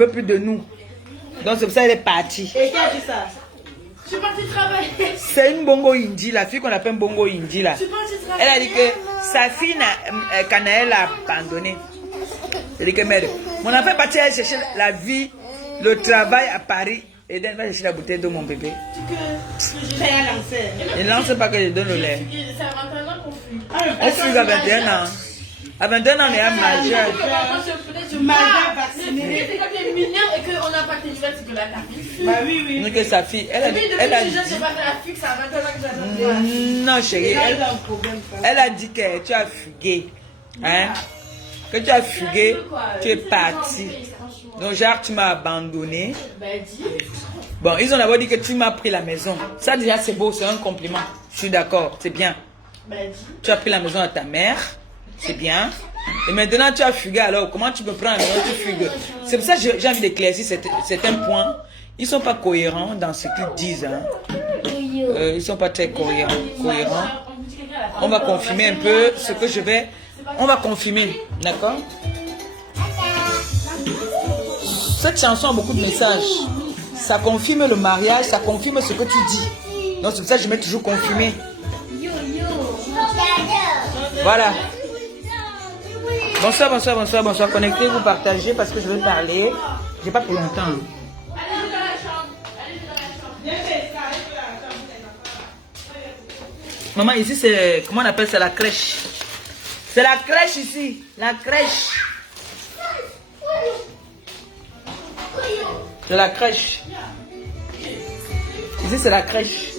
ne veut plus de nous. Donc c'est pour ça qu'elle est partie. Et qui a dit ça? Je suis partie travailler. C'est une bongo indi, la fille qu'on appelle bongo indi là. Je suis partie travailler. Elle a dit que sa fille, Canaël, a abandonné. Elle dit que merde, mon enfant est parti aller chercher la vie, le travail à Paris. Et elle va chercher la bouteille de mon bébé. Il ne lance pas que je donne le lait. C'est à 21 ans qu'on fuit. Elle fuit à 21 ans. À 21 ans, on est un majeur. Majeur vacciné. C'est quand tu es mineur et qu'on n'a pas tes nouvelles, c'est que la fille. Bah oui, oui. Donc que sa fille, elle a dit. J'ai pas fait la fixe à 21 ans que j'adore. Non, chérie. Elle a dit que tu as fugué. Hein? Que tu as fugué, tu es parti. Donc, genre, tu m'as abandonné. Bon, ils ont d'abord dit que tu m'as pris la maison. Ça, déjà, c'est beau, c'est un compliment. Je suis d'accord, c'est bien. Tu as pris la maison à ta mère. C'est bien. Et maintenant, tu as fugué. Alors, comment tu peux prendre la maison, tu fugues? C'est pour ça que j'ai envie d'éclaircir certains points. Ils ne sont pas cohérents dans ce qu'ils disent. Hein. Ils ne sont pas très cohérents. On va confirmer un peu ce que je vais... On va confirmer, d'accord? Cette chanson a beaucoup de messages. Ça confirme le mariage, ça confirme ce que tu dis. Donc c'est pour ça que je mets toujours confirmé. Voilà. Bonsoir, bonsoir, bonsoir, bonsoir. Connectez-vous, partagez parce que je vais parler. J'ai pas pour longtemps. Maman, ici c'est... Comment on appelle ça? La crèche. C'est la crèche ici. La crèche. C'est la crèche. Ici c'est la crèche.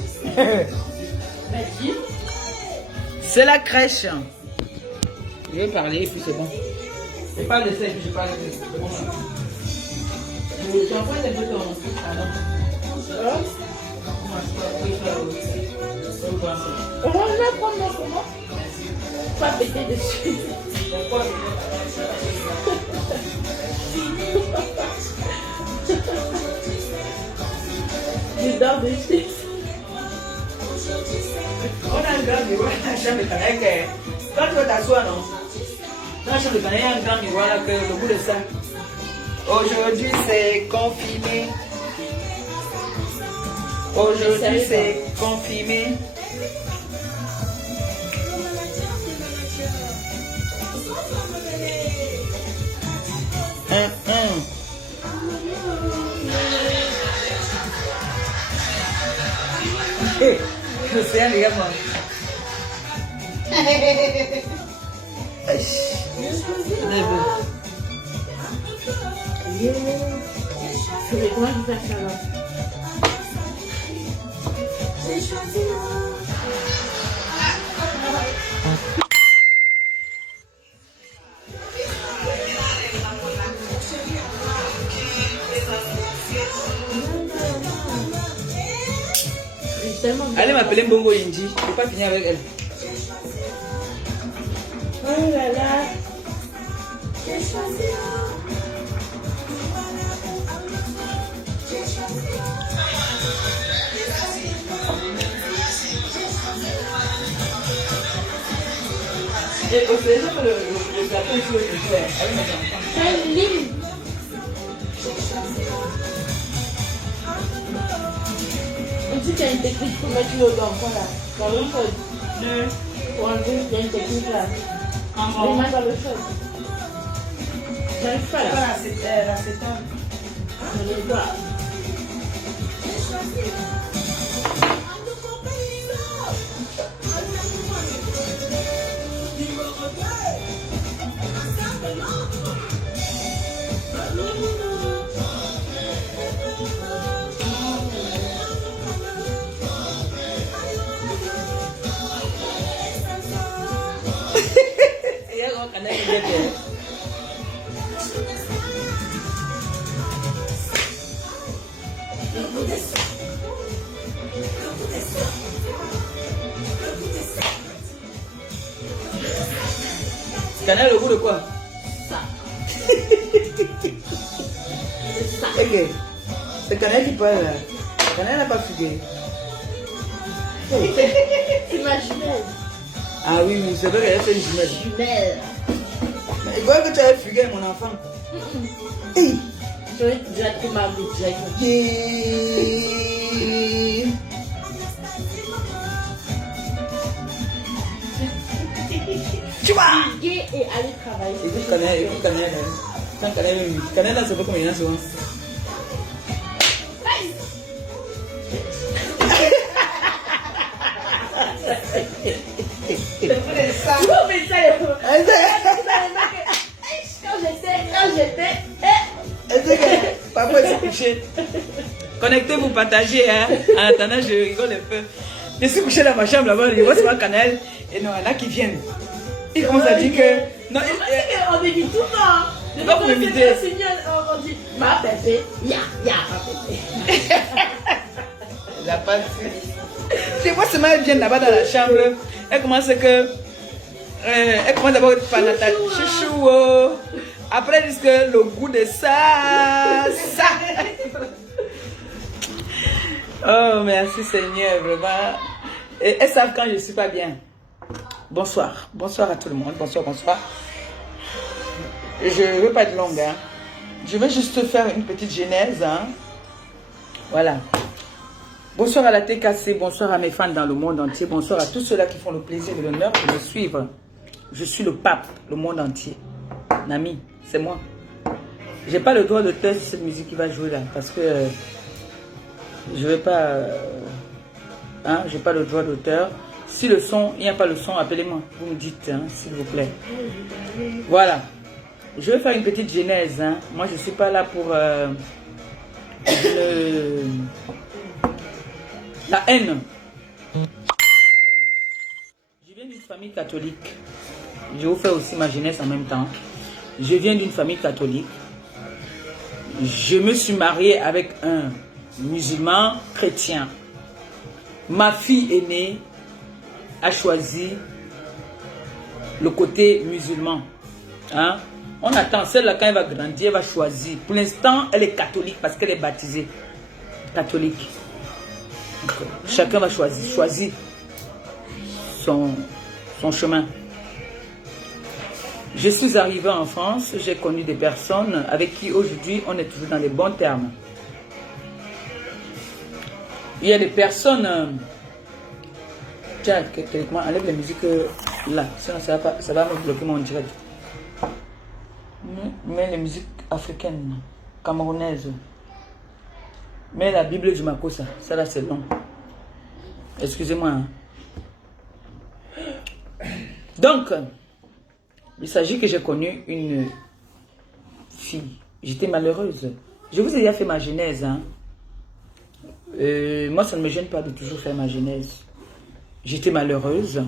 C'est la crèche. Je vais parler et puis c'est bon. Je parle de ça et puis je parle de ça. C'est bon. Tu envoies un peu ton... On va prendre mon comment? Pas péter dessus. Je dors dessus. On a un grand miroir dans la chambre de Canaël. Quand tu vas t'asseoir, non? Dans la chambre de Canaël, il y a un grand miroir là que le bout de ça. Aujourd'hui, c'est confirmé. Aujourd'hui, c'est confirmé. C'est un les gars, moi. C'est comment tu fais ça là? Allez m'appeler Mbongo Indi. Je ne peux pas finir avec elle. Oh là là. Et au fait, le plateau ici, je fais avec mes enfants. C'est une ligne. On dit qu'il y a une technique pour mettre l'eau dans le fond là. Dans l'eau chaude. Pour enlever, il y a une technique là. On met dans l'eau chaude. J'arrive pas là. L'acétone. Je le vois. Canal, le goût de quoi? Ça. Ok. C'est Canal qui parle là. Canal n'a pas fugué. C'est ma jumelle. Ah oui, oui, c'est vrai qu'elle a fait une jumelle. Jumelle. Il voit que tu as fugué, mon enfant. Hey, ferais déjà trop mal direct. Tu vois? Et aller travailler. Et puis Canel. Quand Canel là, ça fait combien de souvent? Papa s'est couché. Connectez-vous, partagez. Hein. En attendant, je rigole un peu. Je suis couché dans ma chambre là-bas, je vois sur ma canal. Et non, il y en a qui viennent. Ils commencent à dire que. Non, on dit tout le temps. Pourquoi vous m'invitez? On dit ma pépé, ya, ma pépé. La passe. Je vois seulement elle vient là-bas dans la chambre. Elle commence que. Elle commence d'abord par Nathalie Chouchou. Après, elle dit que le goût de ça. Oh, merci Seigneur, vraiment. Et elles savent quand je ne suis pas bien. Bonsoir. Bonsoir à tout le monde. Bonsoir. Je ne veux pas être longue. Hein. Je vais juste faire une petite genèse. Hein. Voilà. Bonsoir à la TKC. Bonsoir à mes fans dans le monde entier. Bonsoir à tous ceux-là qui font le plaisir et l'honneur de me suivre. Je suis le pape, le monde entier. Nami, c'est moi. J'ai pas le droit d'auteur sur cette musique qui va jouer là. Parce que je vais pas... hein, j'ai pas le droit d'auteur. Si le son, il n'y a pas le son, appelez-moi. Vous me dites, hein, s'il vous plaît. Voilà. Je vais faire une petite genèse. Hein. Moi, je ne suis pas là pour la haine. Je viens d'une famille catholique. Je vous fais aussi ma jeunesse en même temps. Je viens d'une famille catholique. Je me suis marié avec un musulman chrétien. Ma fille aînée a choisi le côté musulman. Hein? On attend, celle-là, quand elle va grandir, elle va choisir. Pour l'instant, elle est catholique parce qu'elle est baptisée. Catholique. Donc, chacun va choisir son chemin. Je suis arrivé en France, j'ai connu des personnes avec qui aujourd'hui on est toujours dans les bons termes. Il y a des personnes... tiens, techniquement, enlève la musique là, sinon ça va me bloquer mon direct. Mais les musiques africaines, camerounaises. Mais la Bible du Makossa, ça là c'est long. Excusez-moi. Hein. Donc, il s'agit que j'ai connu une fille. J'étais malheureuse. Je vous ai déjà fait ma genèse. Hein. Moi, ça ne me gêne pas de toujours faire ma genèse. J'étais malheureuse.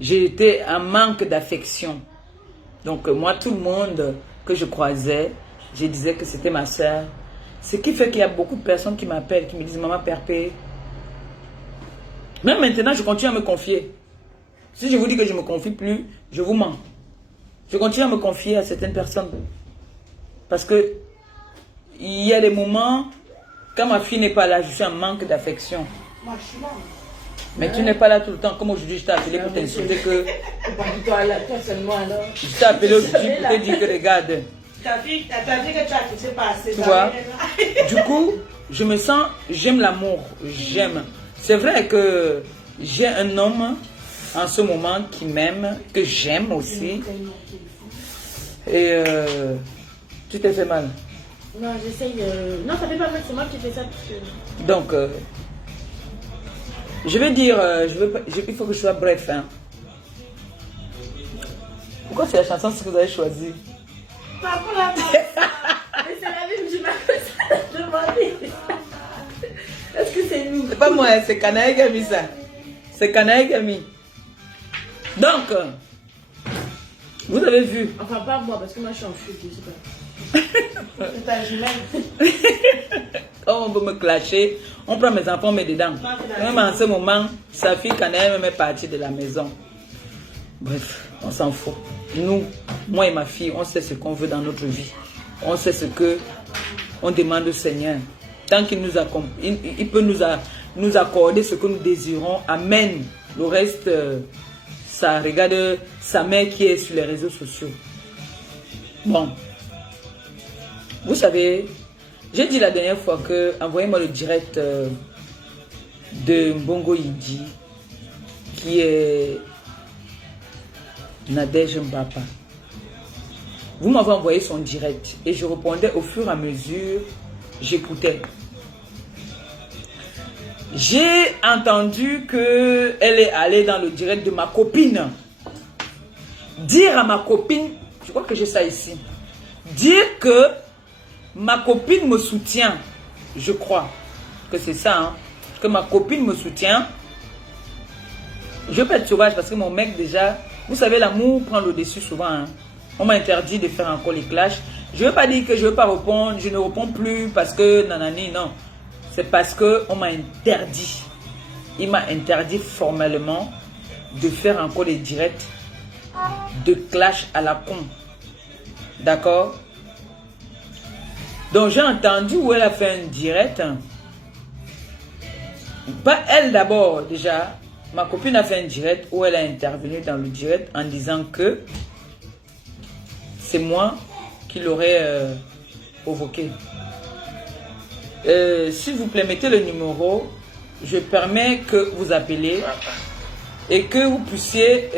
J'étais en manque d'affection. Donc, moi, tout le monde que je croisais, je disais que c'était ma soeur. Ce qui fait qu'il y a beaucoup de personnes qui m'appellent, qui me disent « Maman Perpé ». Même maintenant, je continue à me confier. Si je vous dis que je ne me confie plus, je vous mens. Je continue à me confier à certaines personnes. Parce que il y a des moments, quand ma fille n'est pas là, je suis en manque d'affection. Moi, je suis là. Mais tu n'es pas là tout le temps. Comme aujourd'hui, je t'ai appelé pour t'insulter que... Toi seulement alors. Je t'ai appelé aujourd'hui pour te dire que regarde. T'as dit que tu as touché pas assez. Tu vois? Du coup, je me sens... J'aime l'amour. J'aime. C'est vrai que j'ai un homme en ce moment qui m'aime, que j'aime aussi. Et tu t'es fait mal. Non, j'essaye de... Non, ça fait pas mal, c'est moi qui fais ça. Donc, je vais dire, il faut que je sois bref. Hein. Pourquoi c'est la chanson que vous avez choisie? Pas pour la mais c'est la Bible, je m'appelle demandé. Est-ce que c'est nous? C'est pas moi, c'est Kanaï qui a mis ça. C'est Kanaï qui a mis. Donc, vous avez vu. Enfin, pas moi, parce que moi je suis en chute, je sais pas. C'est ta jumelle. Quand on veut me clasher, on prend mes enfants, on met dedans. Même en ce moment, sa fille Kanaï même est partie de la maison. Bref, on s'en fout. Nous, moi et ma fille, on sait ce qu'on veut dans notre vie. On sait ce que on demande au Seigneur. Tant qu'il nous accompagne, il peut nous accorder ce que nous désirons. Amen. Le reste, ça regarde sa mère qui est sur les réseaux sociaux. Bon. Vous savez, j'ai dit la dernière fois que envoyez-moi le direct de Mbongo Yidi, qui est Nadège Mbapa. Vous m'avez envoyé son direct et je répondais au fur et à mesure, j'écoutais. J'ai entendu qu'elle est allée dans le direct de ma copine. Dire à ma copine, je crois que j'ai ça ici. Dire que ma copine me soutient. Je crois que c'est ça. Hein, que ma copine me soutient. Je peux être sauvage parce que mon mec déjà, vous savez, l'amour prend le dessus souvent. Hein. On m'a interdit de faire encore les clashs. Je ne veux pas dire que je ne veux pas répondre. Je ne réponds plus parce que nanani, non. C'est parce qu'on m'a interdit. Il m'a interdit formellement de faire encore les directs de clash à la con. D'accord? Donc j'ai entendu où elle a fait un direct. Pas elle d'abord déjà. Ma copine a fait un direct où elle a intervenu dans le direct en disant que c'est moi qui l'aurais provoqué. S'il vous plaît, mettez le numéro. Je permets que vous appelez et que vous puissiez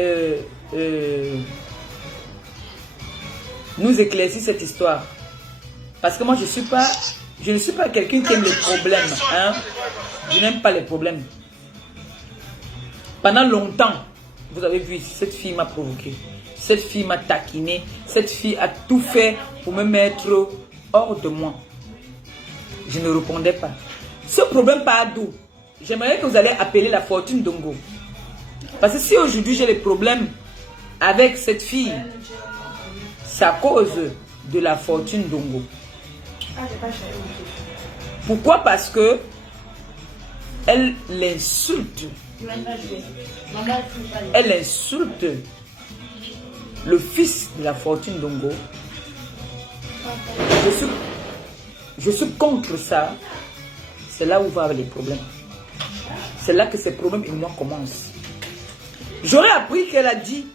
nous éclaircir cette histoire. Parce que moi, je ne suis pas quelqu'un qui aime les problèmes. Hein? Je n'aime pas les problèmes. Pendant longtemps, vous avez vu ici, cette fille m'a provoqué. Cette fille m'a taquiné. Cette fille a tout fait pour me mettre hors de moi. Je ne répondais pas. Ce problème part d'où? J'aimerais que vous allez appeler la fortune Dongo. Parce que si aujourd'hui j'ai des problèmes avec cette fille, c'est à cause de la fortune Dongo. Pourquoi? Parce que elle l'insulte. Elle insulte le fils de la fortune Dongo. Je suis contre ça. C'est là où va les problèmes. C'est là que ces problèmes et moi commencent. J'aurais appris qu'elle a dit,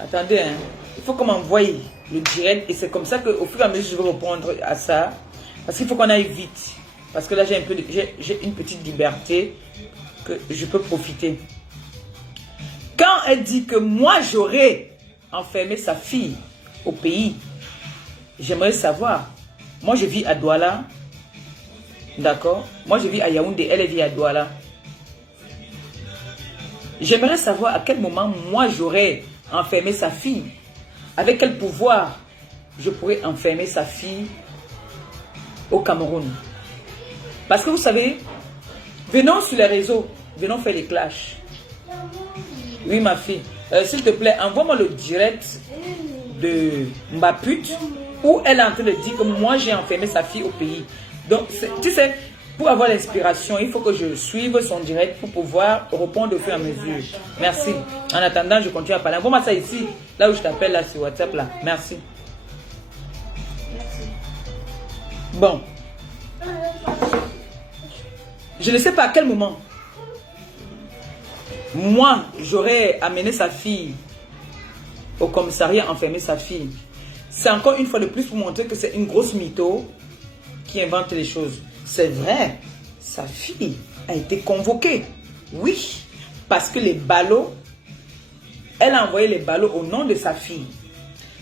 attendez, hein, il faut qu'on m'envoie le direct et c'est comme ça qu'au fur et à mesure je vais répondre à ça. Parce qu'il faut qu'on aille vite. Parce que là j'ai une petite liberté que je peux profiter. Quand elle dit que moi j'aurais enfermé sa fille au pays, j'aimerais savoir. Moi je vis à Douala. D'accord? Moi je vis à Yaoundé, elle vit à Douala. J'aimerais savoir à quel moment moi j'aurais enfermé sa fille. Avec quel pouvoir je pourrais enfermer sa fille au Cameroun. Parce que vous savez, venons sur les réseaux, venons faire les clashs. Oui ma fille, s'il te plaît, envoie-moi le direct de ma pute où elle est en train de dire que moi j'ai enfermé sa fille au pays. Donc tu sais, pour avoir l'inspiration, il faut que je suive son direct pour pouvoir répondre au fur et à mesure. Merci. En attendant, je continue à parler. Envoie-moi ça ici, là où je t'appelle, là sur WhatsApp, là. Merci. Bon. Je ne sais pas à quel moment moi, j'aurais amené sa fille au commissariat, enfermé sa fille. C'est encore une fois de plus pour montrer que c'est une grosse mytho qui invente les choses. C'est vrai, sa fille a été convoquée. Oui, parce que les ballots, elle a envoyé les ballots au nom de sa fille.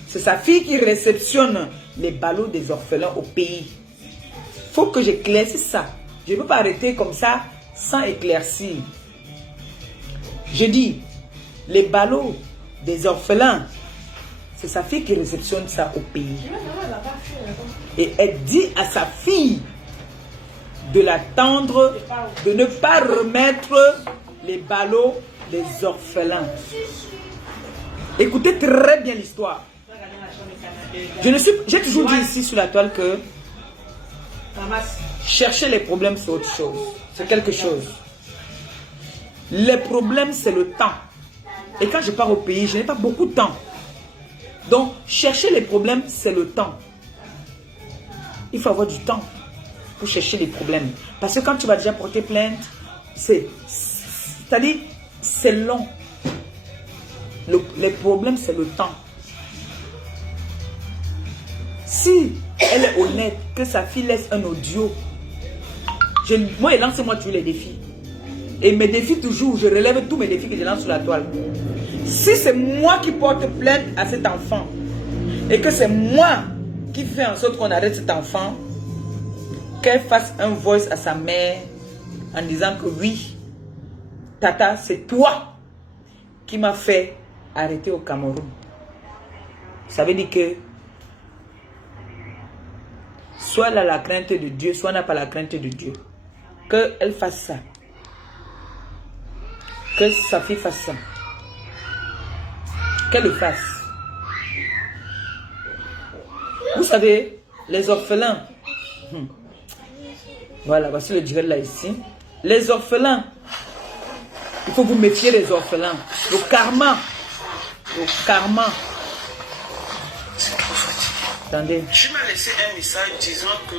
C'est sa fille qui réceptionne les ballots des orphelins au pays. Il faut que j'éclaircisse ça. Je ne peux pas arrêter comme ça sans éclaircir. Je dis, les ballots des orphelins, c'est sa fille qui réceptionne ça au pays. Et elle dit à sa fille de l'attendre, de ne pas remettre les ballots des orphelins. Écoutez très bien l'histoire. J'ai toujours dit ici sur la toile que chercher les problèmes c'est autre chose. C'est quelque chose. Les problèmes c'est le temps. Et quand je pars au pays, je n'ai pas beaucoup de temps. Donc chercher les problèmes c'est le temps. Il faut avoir du temps pour chercher les problèmes. Parce que quand tu vas déjà porter plainte, c'est-à-dire, c'est long. Les problèmes, c'est le temps. Si elle est honnête, que sa fille laisse un audio. Moi, je lance moi toujours les défis. Et mes défis toujours, je relève tous mes défis que je lance sur la toile. Si c'est moi qui porte plainte à cet enfant, et que c'est moi qui fais en sorte qu'on arrête cet enfant, qu'elle fasse un voice à sa mère en disant que oui, Tata, c'est toi qui m'as fait arrêter au Cameroun. Ça veut dire que soit elle a la crainte de Dieu, soit elle n'a pas la crainte de Dieu. Qu'elle fasse ça. Que sa fille fasse ça. Qu'elle le fasse. Vous savez, les orphelins. Voilà, voici le direct là ici. Les orphelins. Il faut vous méfier des orphelins. Le karma. Le karma. Attendez. Tu m'as laissé un message disant que...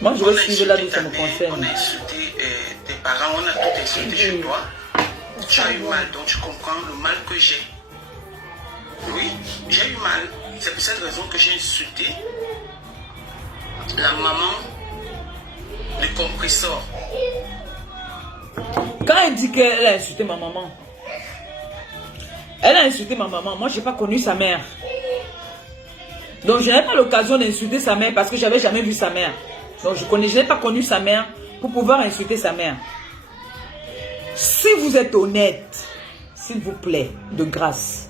Moi, je vais suivre là où ça me concerne. On a insulté tes parents, on a tout insulté chez toi. Tu as eu mal, donc tu comprends le mal que j'ai. Oui, j'ai eu mal. C'est pour cette raison que j'ai insulté la maman de compresseur. Quand elle dit qu'elle a insulté ma maman, elle a insulté ma maman. Moi, je n'ai pas connu sa mère. Donc, je n'avais pas l'occasion d'insulter sa mère parce que je n'avais jamais vu sa mère. Donc, je n'ai pas connu sa mère pour pouvoir insulter sa mère. Si vous êtes honnête, s'il vous plaît, de grâce,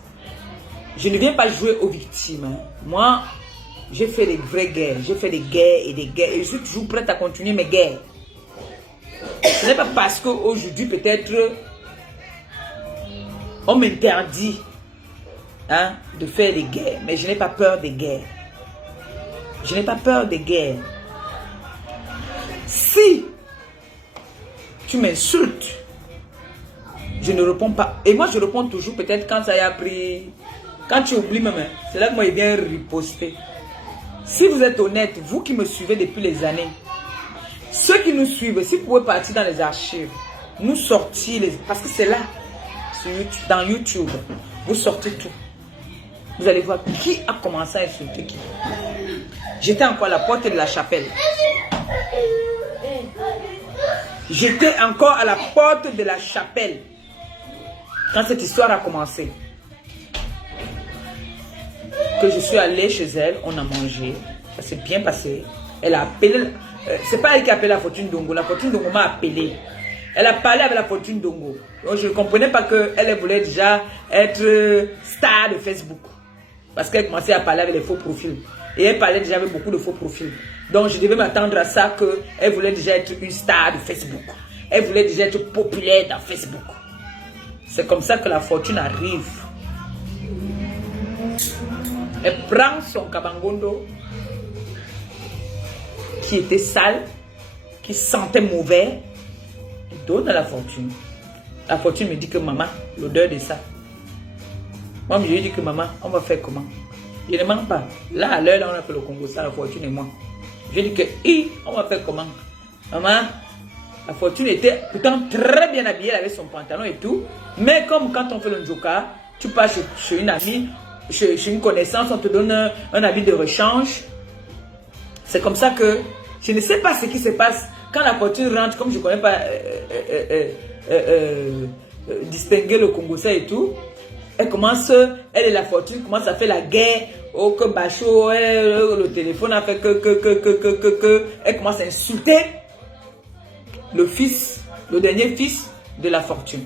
je ne viens pas jouer aux victimes. Hein. Moi, j'ai fait des vraies guerres. J'ai fait des guerres et des guerres. Et je suis toujours prête à continuer mes guerres. Ce n'est pas parce qu'aujourd'hui, peut-être, on m'interdit hein, de faire des guerres. Mais je n'ai pas peur des guerres. Je n'ai pas peur des guerres. Si tu m'insultes, je ne réponds pas. Et moi, je réponds toujours peut-être quand ça y a pris... Quand tu oublies même, c'est là que moi, il vient riposter. Si vous êtes honnête, vous qui me suivez depuis les années, ceux qui nous suivent, si vous pouvez partir dans les archives, nous sortir, parce que c'est là, sur YouTube, dans YouTube, vous sortez tout. Vous allez voir qui a commencé à insulter qui. J'étais encore à la porte de la chapelle. J'étais encore à la porte de la chapelle quand cette histoire a commencé. Que je suis allée chez elle, on a mangé, ça s'est bien passé. Elle a appelé, c'est pas elle qui a appelé la Fortune Dongo, la Fortune Dongo m'a appelé. Elle a parlé avec la Fortune Dongo. Donc je ne comprenais pas qu'elle voulait déjà être star de Facebook. Parce qu'elle commençait à parler avec les faux profils. Et elle parlait déjà avec beaucoup de faux profils. Donc je devais m'attendre à ça qu'elle voulait déjà être une star de Facebook. Elle voulait déjà être populaire dans Facebook. C'est comme ça que la fortune arrive. Elle prend son kabangondo qui était sale, qui sentait mauvais, et donne à la fortune. La fortune me dit que maman, l'odeur de ça. Moi, je lui dis que maman, on va faire comment? Je ne mens pas. Là, à l'heure, on a fait le Congo, ça, la fortune et moi. Je dis que, on va faire comment? Maman, la fortune était pourtant très bien habillée, elle avait son pantalon et tout. Mais comme quand on fait le njoka, tu pars chez une amie, chez une connaissance, on te donne un habit de rechange. C'est comme ça que je ne sais pas ce qui se passe quand la fortune rentre, comme je ne connais pas distinguer le Congolais et tout. Elle commence, elle et la fortune commencent à faire la guerre. Oh, que Bachot, le téléphone a fait que. Elle commence à insulter le fils, le dernier fils de la fortune.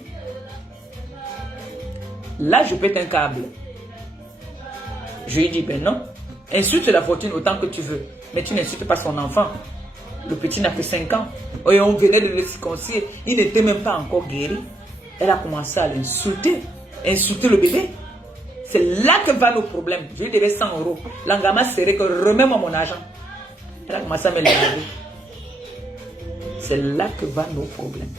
Là, je pète un câble. Je lui dis, ben non, insulte la fortune autant que tu veux, mais tu n'insultes pas son enfant. Le petit n'a que 5 ans. Et on venait de le circoncire. Il n'était même pas encore guéri. Elle a commencé à l'insulter. Insulter le bébé. C'est là que va nos problèmes. Je lui devais 100 €. L'angama serait que remets-moi mon argent. Elle a commencé à me l'élever. C'est là que va nos problèmes.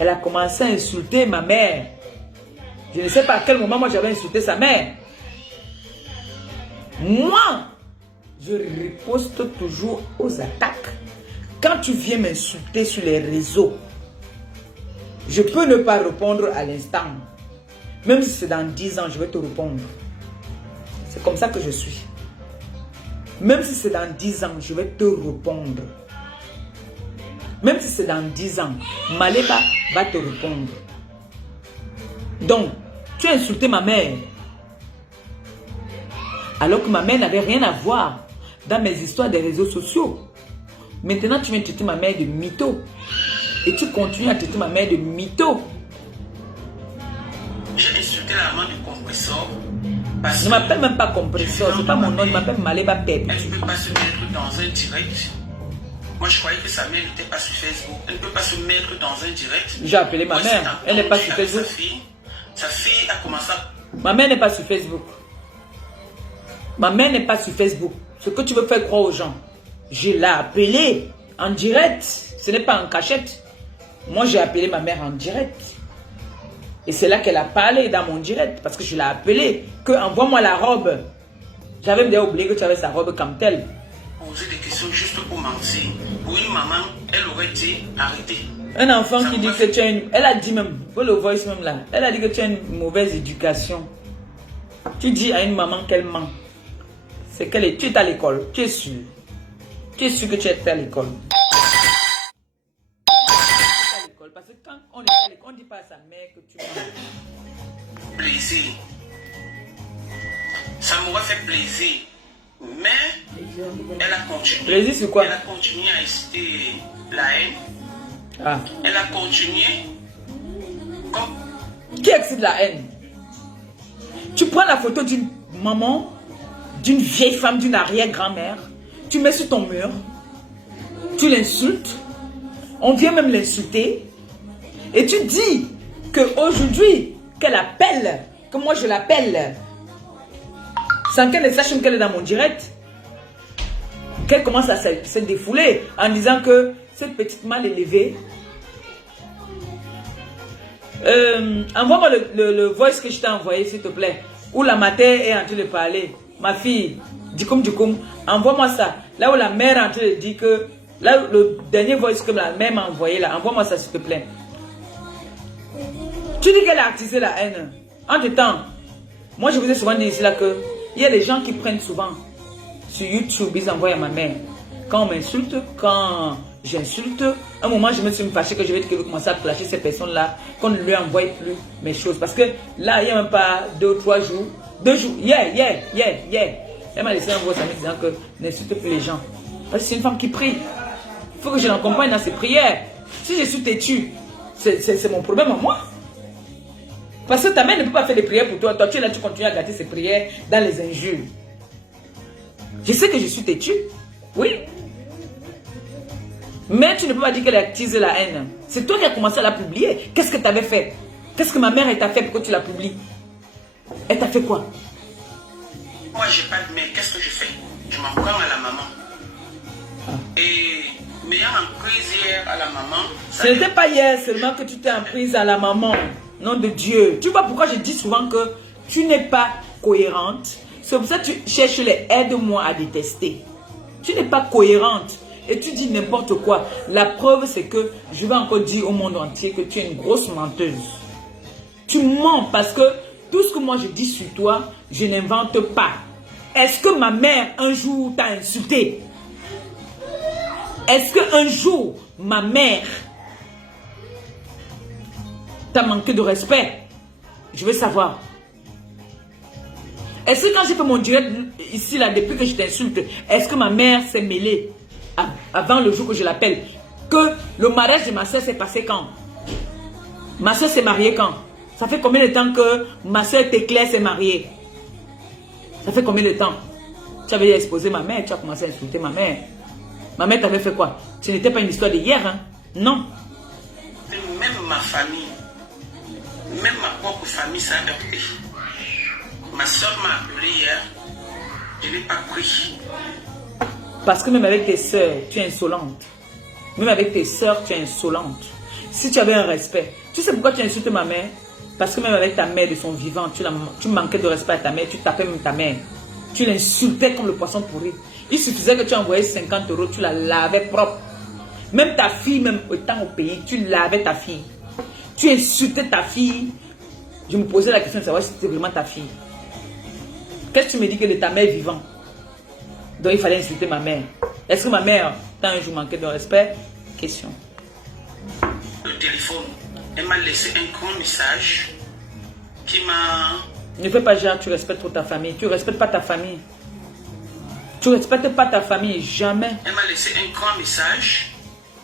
Elle a commencé à insulter ma mère. Je ne sais pas à quel moment moi j'avais insulté sa mère. Moi, je riposte toujours aux attaques. Quand tu viens m'insulter sur les réseaux, je peux ne pas répondre à l'instant. Même si c'est dans 10 ans, je vais te répondre. C'est comme ça que je suis. Même si c'est dans 10 ans, je vais te répondre. Même si c'est dans 10 ans, Maléba va te répondre. Donc, tu as insulté ma mère. Alors que ma mère n'avait rien à voir dans mes histoires des réseaux sociaux. Maintenant, tu viens traiter ma mère de mytho. Et tu continues à traiter ma mère de mytho. J'ai insulté la maman du compresseur. Ne m'appelle même pas compresseur, c'est pas mon nom, je m'appelle Maléba Pep. Elle ne peut pas se mettre dans un direct. Moi, je croyais que sa mère n'était pas sur Facebook. Elle ne peut pas se mettre dans un direct. J'ai appelé ma mère, elle n'est pas sur Facebook. Sa fille a commencé à... Ma mère n'est pas sur Facebook. Ma mère n'est pas sur Facebook. Ce que tu veux faire croire aux gens. Je l'ai appelée en direct. Ce n'est pas en cachette. Moi, j'ai appelé ma mère en direct. Et c'est là qu'elle a parlé dans mon direct. Parce que je l'ai appelée. Que envoie-moi la robe. J'avais déjà oublié que tu avais sa robe comme telle. Poser des questions juste pour mentir. Pour une maman, elle aurait été arrêtée. Un enfant qui dit que tu as une... Elle a dit même, pour le voice même là, elle a dit que tu as une mauvaise éducation. Tu dis à une maman qu'elle ment. C'est qu'elle est... Tu es à l'école, tu es sûr. Tu es sûr que tu es à l'école. Parce que quand on est à l'école, on ne dit pas à sa mère que tu mens. Plaisir. Ça m'aurait fait plaisir. Mais elle a continué. Plaisir c'est quoi? Elle a continué à inciter la haine. Ah. Elle a continué. Comme... Qui excite la haine? Tu prends la photo d'une maman, d'une vieille femme, d'une arrière-grand-mère, tu mets sur ton mur, tu l'insultes, on vient même l'insulter, et tu dis qu'aujourd'hui, qu'elle appelle, que moi je l'appelle, sans qu'elle ne sache même qu'elle est dans mon direct, qu'elle commence à se défouler en disant que cette petite mal élevée, envoie-moi le voice que je t'ai envoyé s'il te plaît, où la mater est en train de parler, ma fille, Dikoum, envoie-moi ça, là où la mère est en train de dire que, là le dernier voice que la mère m'a envoyé là, envoie-moi ça s'il te plaît. Tu dis qu'elle a attisé la haine. Entre temps, moi je vous ai souvent dit ici là que il y a des gens qui prennent souvent sur YouTube, ils envoient à ma mère. Quand on m'insulte, quand j'insulte, un moment je me suis fâché que je vais commencer à clasher ces personnes-là, qu'on ne lui envoie plus mes choses. Parce que là, il n'y a même pas 2 ou 3 jours. 2 jours, yeah. Elle m'a laissé un voice en me disant que n'insulte plus les gens. Parce que c'est une femme qui prie. Il faut que je l'accompagne dans ses prières. Si je suis têtu, c'est mon problème à moi. Parce que ta mère ne peut pas faire des prières pour toi. Toi, tu es là, tu continues à gâter ses prières dans les injures. Je sais que je suis têtu. Oui. Mais tu ne peux pas dire qu'elle a attisé la haine. C'est toi qui as commencé à la publier. Qu'est-ce que tu avais fait? Qu'est-ce que ma mère t'a fait pour que tu la publies? Elle t'a fait quoi? Moi, j'ai pas de mère. Qu'est-ce que je fais? Je m'en prends à la maman. Et m'ayant en prise hier à la maman... Ce n'était pas hier seulement que tu t'es en prise à la maman. Nom de Dieu. Tu vois pourquoi je dis souvent que tu n'es pas cohérente? C'est pour ça que tu cherches les aide-moi à détester. Tu n'es pas cohérente. Et tu dis n'importe quoi. La preuve, c'est que je vais encore dire au monde entier que tu es une grosse menteuse. Tu mens parce que tout ce que moi je dis sur toi, je n'invente pas. Est-ce que ma mère un jour t'a insulté? Est-ce qu'un jour, ma mère t'a manqué de respect? Je veux savoir. Est-ce que quand j'ai fait mon direct ici, là, depuis que je t'insulte, est-ce que ma mère s'est mêlée avant le jour que je l'appelle? Que le mariage de ma soeur s'est passé quand? Ma soeur s'est mariée quand? Ça fait combien de temps que ma soeur Téclair s'est mariée? Ça fait combien de temps? Tu avais exposé ma mère, tu as commencé à insulter ma mère. Ma mère t'avait fait quoi? Ce n'était pas une histoire d'hier, hein? Non. Même ma famille, même ma propre famille s'est heurtée. Ma soeur m'a appelé hier, je n'ai pas pris. Parce que même avec tes soeurs, tu es insolente. Même avec tes soeurs, tu es insolente. Si tu avais un respect, tu sais pourquoi tu insultes ma mère? Parce que même avec ta mère de son vivant, tu manquais de respect à ta mère, tu tapais même ta mère. Tu l'insultais comme le poisson pourri. Il suffisait que tu envoyais 50 €, tu la lavais propre. Même ta fille, même étant au pays, tu lavais ta fille. Tu insultais ta fille. Je me posais la question de savoir si c'était vraiment ta fille. Qu'est-ce que tu me dis que de ta mère vivante? Donc il fallait insulter ma mère. Est-ce que ma mère t'a un jour manqué de respect? Question. Le téléphone, elle m'a laissé un grand message qui m'a... Ne fais pas genre, tu respectes trop ta famille. Tu ne respectes pas ta famille. Tu ne respectes pas ta famille, jamais. Elle m'a laissé un grand message.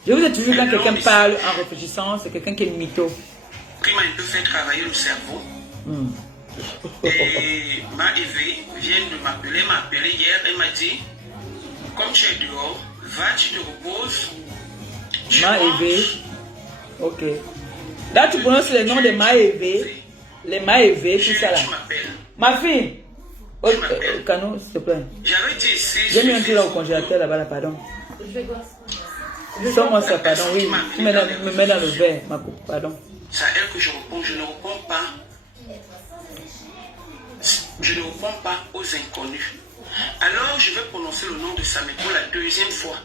Je vous ai toujours dit, quand quelqu'un parle en réfléchissant, c'est quelqu'un qui est mytho. Qui m'a un peu fait travailler le cerveau. Et ma Eve vient de m'appeler, m'a appelé hier, elle m'a dit, comme tu es dehors, va, tu te reposes. Ma Eve, ok. Là, tu prononces les noms de Ma Eve, les Ma Eve, tout ça là. Ma fille, Cano, s'il te plaît. J'avais dit ici. J'ai mis un truc là au congélateur là-bas, là, pardon. Sors-moi ça, pardon, oui. Tu me mets dans le verre, ma coupe, pardon. C'est à elle que je réponds, je ne réponds pas. Je ne réponds pas aux inconnus. Alors, je vais prononcer le nom de Samé pour la deuxième fois.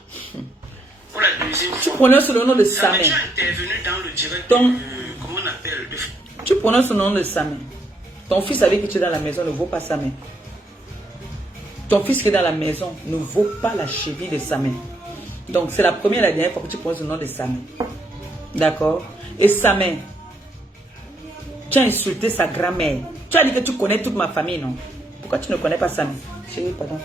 Pour la deuxième fois. Tu prononces le nom de Samé. Tu es intervenu dans le direct de, comment on appelle Tu prononces le nom de Samé. Ton fils avec qui tu es dans la maison ne vaut pas Samé. Ton fils qui est dans la maison ne vaut pas la cheville de Samé. Donc, c'est la première et la dernière fois que tu prononces le nom de Samé. D'accord? Et Samé, tu as insulté sa grand-mère. Tu as dit que tu connais toute ma famille, non? Pourquoi tu ne connais pas Samé? Chérie, pardon.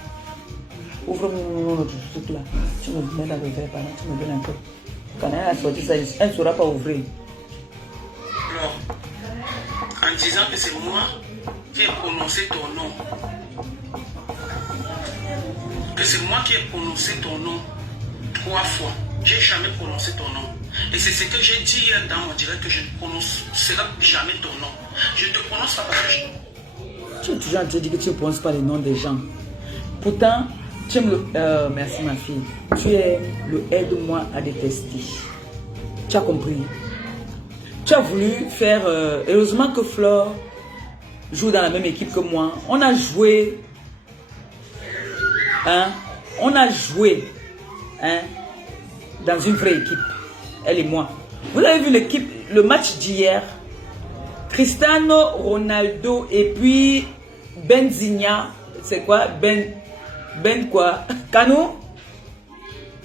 Ouvre-moi le truc là. Tu me mets dans le verre, pardon. Tu me donnes un peu. Quand elle a sorti ça, elle ne saura pas ouvrir. Alors, en disant que c'est moi qui ai prononcé ton nom. Que c'est moi qui ai prononcé ton nom 3 fois. J'ai jamais prononcé ton nom. Et c'est ce que j'ai dit hier dans mon direct, que je ne prononcerai jamais ton nom. Je ne te prononce pas parce que je... Tu es toujours en train de dire que tu ne prononces pas les noms des gens. Pourtant, tu aimes le... merci ma fille. Tu es le aide-moi à détester. Tu as compris. Tu as voulu faire... heureusement que Flore joue dans la même équipe que moi. On a joué... Hein? On a joué... Hein? Dans une vraie équipe. Elle et moi. Vous avez vu l'équipe, le match d'hier. Cristiano Ronaldo et puis Benzema. C'est quoi? Ben quoi? Cano?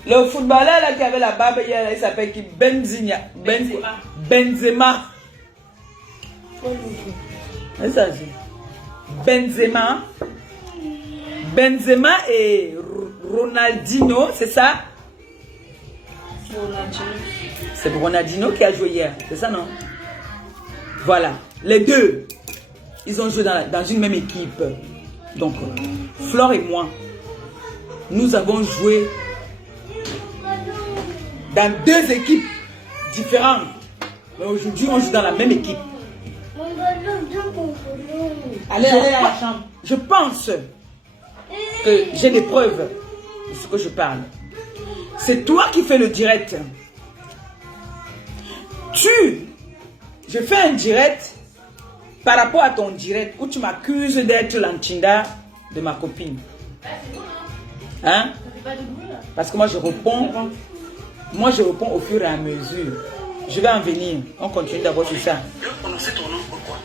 Le footballeur là qui avait la barbe hier, il s'appelle qui? Benzema. Benzema. Benzema. Benzema et Ronaldinho, c'est ça? C'est Ronaldinho qui a joué hier, c'est ça non? Voilà, les deux, ils ont joué dans une même équipe. Donc, Flore et moi, nous avons joué dans 2 équipes différentes. Mais aujourd'hui, on joue dans la même équipe. Allez à la chambre. Je pense que j'ai des preuves de ce que je parle. C'est toi qui fais le direct. Je fais un direct par rapport à ton direct où tu m'accuses d'être l'antinda de ma copine. Hein? Parce que moi je réponds au fur et à mesure. Je vais en venir. On continue d'abord sur ça. Je vais prononcer ton nom pourquoi?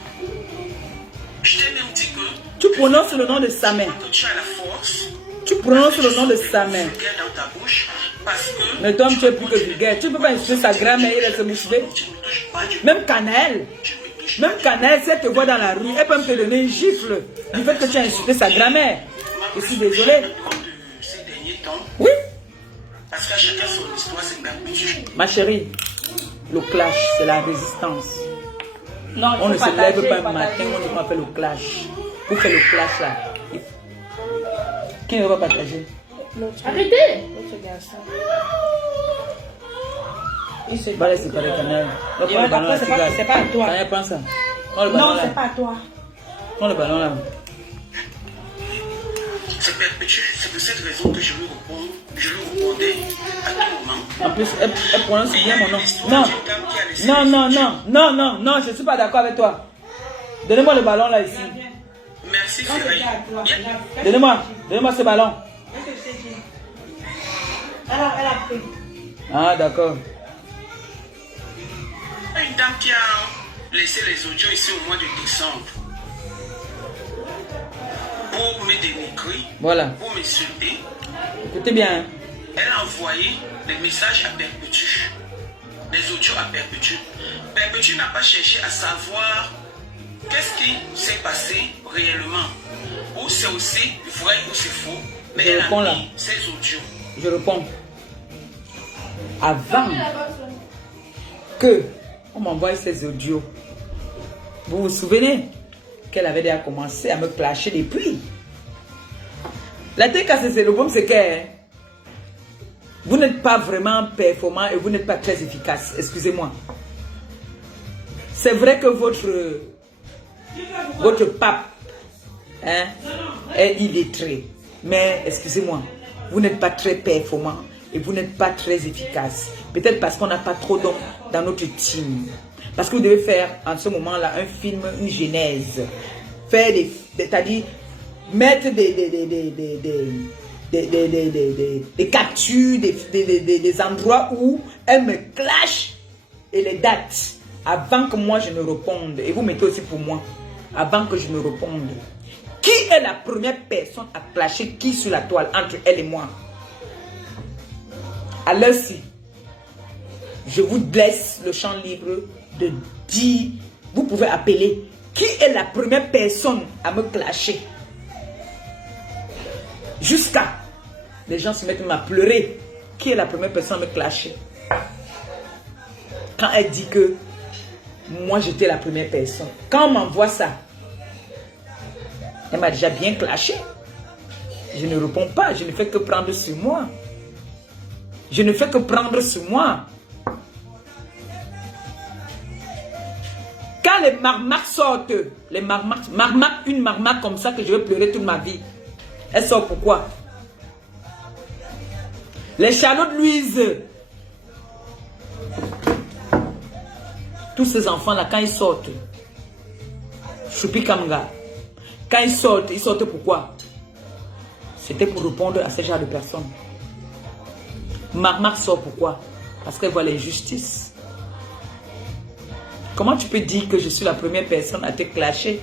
Je t'ai même dit que... Tu prononces le nom de sa mère. Tu as la force. Tu prononces le nom de sa mère. Dans ta bouche parce que... Mais toi, tu es plus que vulgaire. Tu ne peux pas insulter sa grand-mère et elle se moucher. Même Canaël. Même Canaël, si elle te voit dans la rue, elle peut me te donner une gifle du fait que tu as insulté sa grand-mère. Je suis désolée. Ces derniers temps, Oui. parce qu'à chacun son histoire, c'est perdu. Ma chérie, le clash, c'est la résistance. Non, on ne se lève pas un matin, on ne fait le clash. Pour faire le clash là. Qui ne va pas partager? Arrêtez! Bah, c'est pas le canal. C'est pas à toi. Prends ça. Non, c'est pas à toi. Prends le ballon là. C'est perpétué. C'est pour cette raison que je lui réponds. Je lui répondais à tout moment. En plus, elle prononce bien mon nom. Non, je ne suis pas d'accord avec toi. Donnez-moi le ballon là ici. Merci Ferré. Donnez-moi ce ballon. Elle a pris. Ah, d'accord. Une dame qui a laissé les audios ici au mois de décembre. pour me dénigrer, Voilà. pour m'insulter. Écoutez bien. Elle a envoyé des messages à Perpétue, des audios à Perpétue. Perpétue n'a pas cherché à savoir qu'est-ce qui s'est passé réellement. Ou c'est aussi vrai ou c'est faux. Mais Je elle réponds a là. mis ses audios. Je réponds. Avant que on m'envoie ces audios, vous vous souvenez qu'elle avait déjà commencé à me clasher depuis. La tête cassée, c'est le bon, c'est que vous n'êtes pas vraiment performant et vous n'êtes pas très efficace. Excusez-moi. C'est vrai que votre pape est illettré. Mais excusez-moi, vous n'êtes pas très performant et vous n'êtes pas très efficace. Peut-être parce qu'on n'a pas trop d'hommes dans notre team. Parce que vous devez faire en ce moment-là un film, une genèse. Faire c'est-à-dire mettre des captures, des endroits où elle me clash et les dates. Avant que moi je ne réponde. Et vous mettez aussi pour moi. Avant que je ne réponde. Qui est la première personne à clasher qui sur la toile entre elle et moi? Alors si je vous laisse le champ libre de dire, vous pouvez appeler qui est la première personne à me clasher. Jusqu'à les gens se mettent même à pleurer. Qui est la première personne à me clasher? Quand elle dit que moi j'étais la première personne. Quand on m'envoie ça, elle m'a déjà bien clashé. Je ne réponds pas. Je ne fais que prendre sur moi. Je ne fais que prendre sur moi. Quand les marmaques sortent, les marmaques, une marmaque comme ça que je vais pleurer toute ma vie. Elle sort pourquoi? Les Charlotte Louise. Tous ces enfants-là, quand ils sortent, Choupi Kamga, quand ils sortent pourquoi? C'était pour répondre à ce genre de personnes. Marmac sort pourquoi? Parce qu'elle voit l'injustice. Comment tu peux dire que je suis la première personne à te clasher?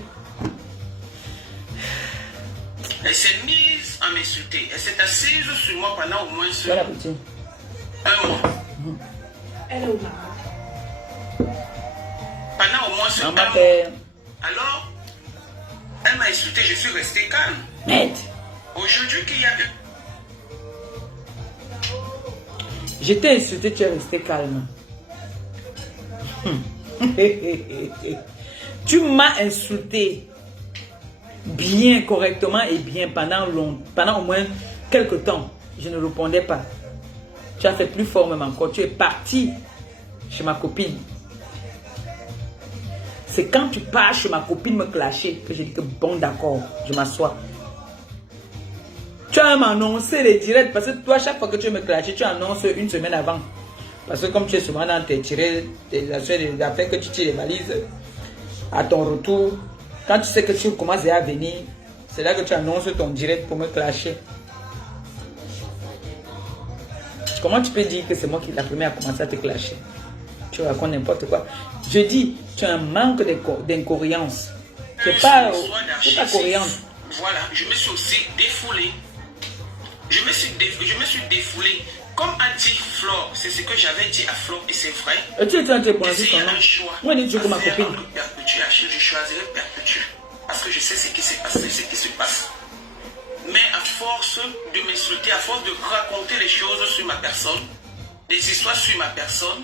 Elle s'est mise à m'insulter. Elle s'est assise sur moi pendant au moins Bon appétit. un mois. Elle est au Maroc. Pendant au moins un mois. Alors, elle m'a insulté, je suis resté calme. Merde. Aujourd'hui, qu'il y a... J'étais insulté, tu es resté calme. Tu m'as insulté bien, correctement et bien pendant au moins quelques temps. Je ne répondais pas. Tu as fait plus fort même encore. Tu es parti chez ma copine. C'est quand tu pars chez ma copine me clasher que j'ai dit que bon d'accord, je m'assois. Tu as même annoncé les directs parce que toi, chaque fois que tu me clashes, tu annonces une semaine avant. Parce que comme tu es souvent dans tes tirés, des affaires que tu tires les valises, à ton retour, quand tu sais que tu commences à venir, c'est là que tu annonces ton direct pour me clasher. Comment tu peux dire que c'est moi qui la première à commencer à te clasher? Tu racontes n'importe quoi. Je dis, tu as un manque d'incohérence. Tu n'es pas cohérente. Voilà, je me suis aussi défoulé. Je me suis défoulé. Comme a dit Flore, c'est ce que j'avais dit à Flore et c'est vrai. Et tu es en train de prononcer S'il y a un choix moi, je dis que ma copine. Perpétue, Achille, je choisirai Perpétue. Parce que je sais ce qui s'est passé, ce qui se passe. Mais à force de m'insulter, à force de raconter les choses sur ma personne, des histoires sur ma personne.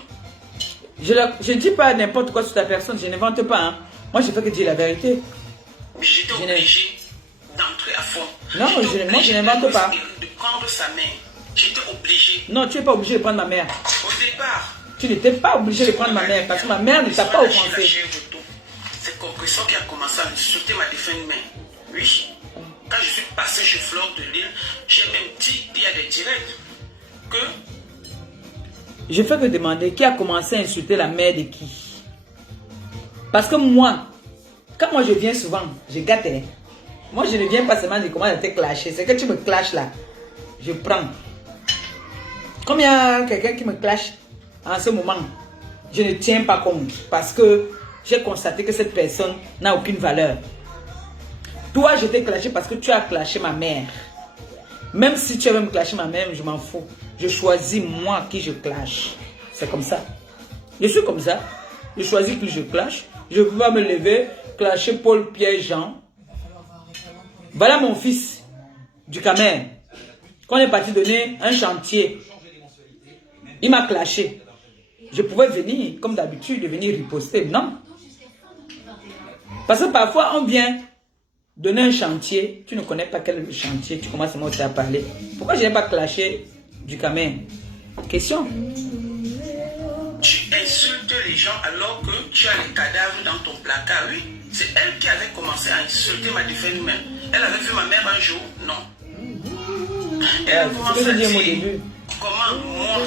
Je ne dis pas n'importe quoi sur ta personne, je n'invente pas. Hein. Moi, je fais que dire la vérité. J'étais obligé d'entrer à fond. Non, moi, je n'invente pas. De prendre sa main. J'étais obligé. Non, tu n'es pas obligé de prendre ma mère. Au départ. Tu n'étais pas obligé de prendre ma mère parce que ma mère ne t'a pas offensé. C'est Compression qui a commencé à insulter ma défunte mère. Oui. Quand je suis passé chez Flore de Lille, j'ai même dit qu'il y a des directs que... Je fais que demander qui a commencé à insulter la mère de qui. Parce que moi, quand moi je viens souvent, je gâte. Hein. Moi je ne viens pas seulement de comment te clasher. C'est que tu me clashes là. Je prends. Comme il y a quelqu'un qui me clash en ce moment, je ne tiens pas compte. Parce que j'ai constaté que cette personne n'a aucune valeur. Toi, je t'ai clashé parce que tu as clashé ma mère. Même si tu avais me clasher ma mère, je m'en fous. Je choisis moi qui je clash. C'est comme ça. Je suis comme ça. Je choisis qui je clash. Je ne peux pas me lever, clasher Paul, Pierre, Jean. Voilà mon fils du Cameroun. Quand on est parti donner un chantier, il m'a clashé. Je pouvais venir, comme d'habitude, venir riposter. Non. Parce que parfois, on vient donner un chantier. Tu ne connais pas quel est le chantier. Tu commences à parler. Pourquoi je n'ai pas clashé du Cameroun? Question. Tu insultes les gens alors que tu as les cadavres dans ton placard. Oui, c'est elle qui avait commencé à insulter ma défunte mère. Elle avait vu ma mère un jour. Non. Elle a commencé à dire comment moi,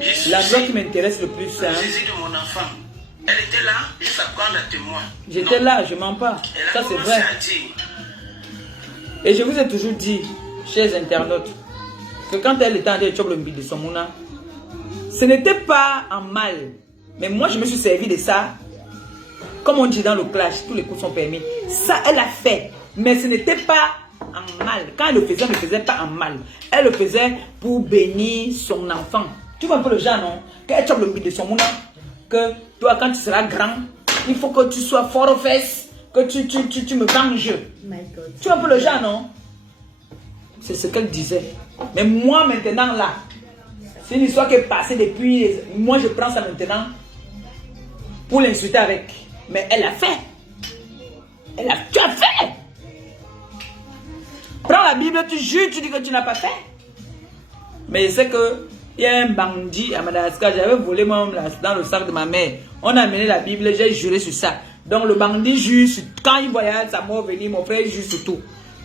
j'ai sucé la voix qui m'intéresse le plus, c'est Jésus de mon enfant. Elle était là juste à prendre un témoin. J'étais là, je mens pas. Elle Ça a c'est commencé vrai. à dire. Et je vous ai toujours dit, chers internautes, que quand elle était en train de choper le mbi de son mouna, ce n'était pas en mal. Mais moi, je me suis servi de ça. Comme on dit dans le clash, tous les coups sont permis. Ça, elle a fait. Mais ce n'était pas en mal. Quand elle le faisait, elle ne le faisait pas en mal. Elle le faisait pour bénir son enfant. Tu vois un peu le genre, non? Quand elle chope le mbi de son mouna, que toi, quand tu seras grand, il faut que tu sois fort aux fesses, que tu me venges. Tu vois un peu le genre, non? C'est ce qu'elle disait. Mais moi, maintenant, là, c'est une histoire qui est passée depuis. Moi, je prends ça maintenant pour l'insulter avec. Mais elle a fait. Tu as fait. Prends la Bible, tu jures, tu dis que tu n'as pas fait. Mais je sais que il y a un bandit à Madagascar. J'avais volé même dans le sac de ma mère. On a amené la Bible, j'ai juré sur ça. Donc le bandit jure sur, quand il voyait sa mort venir, mon frère jure sur tout.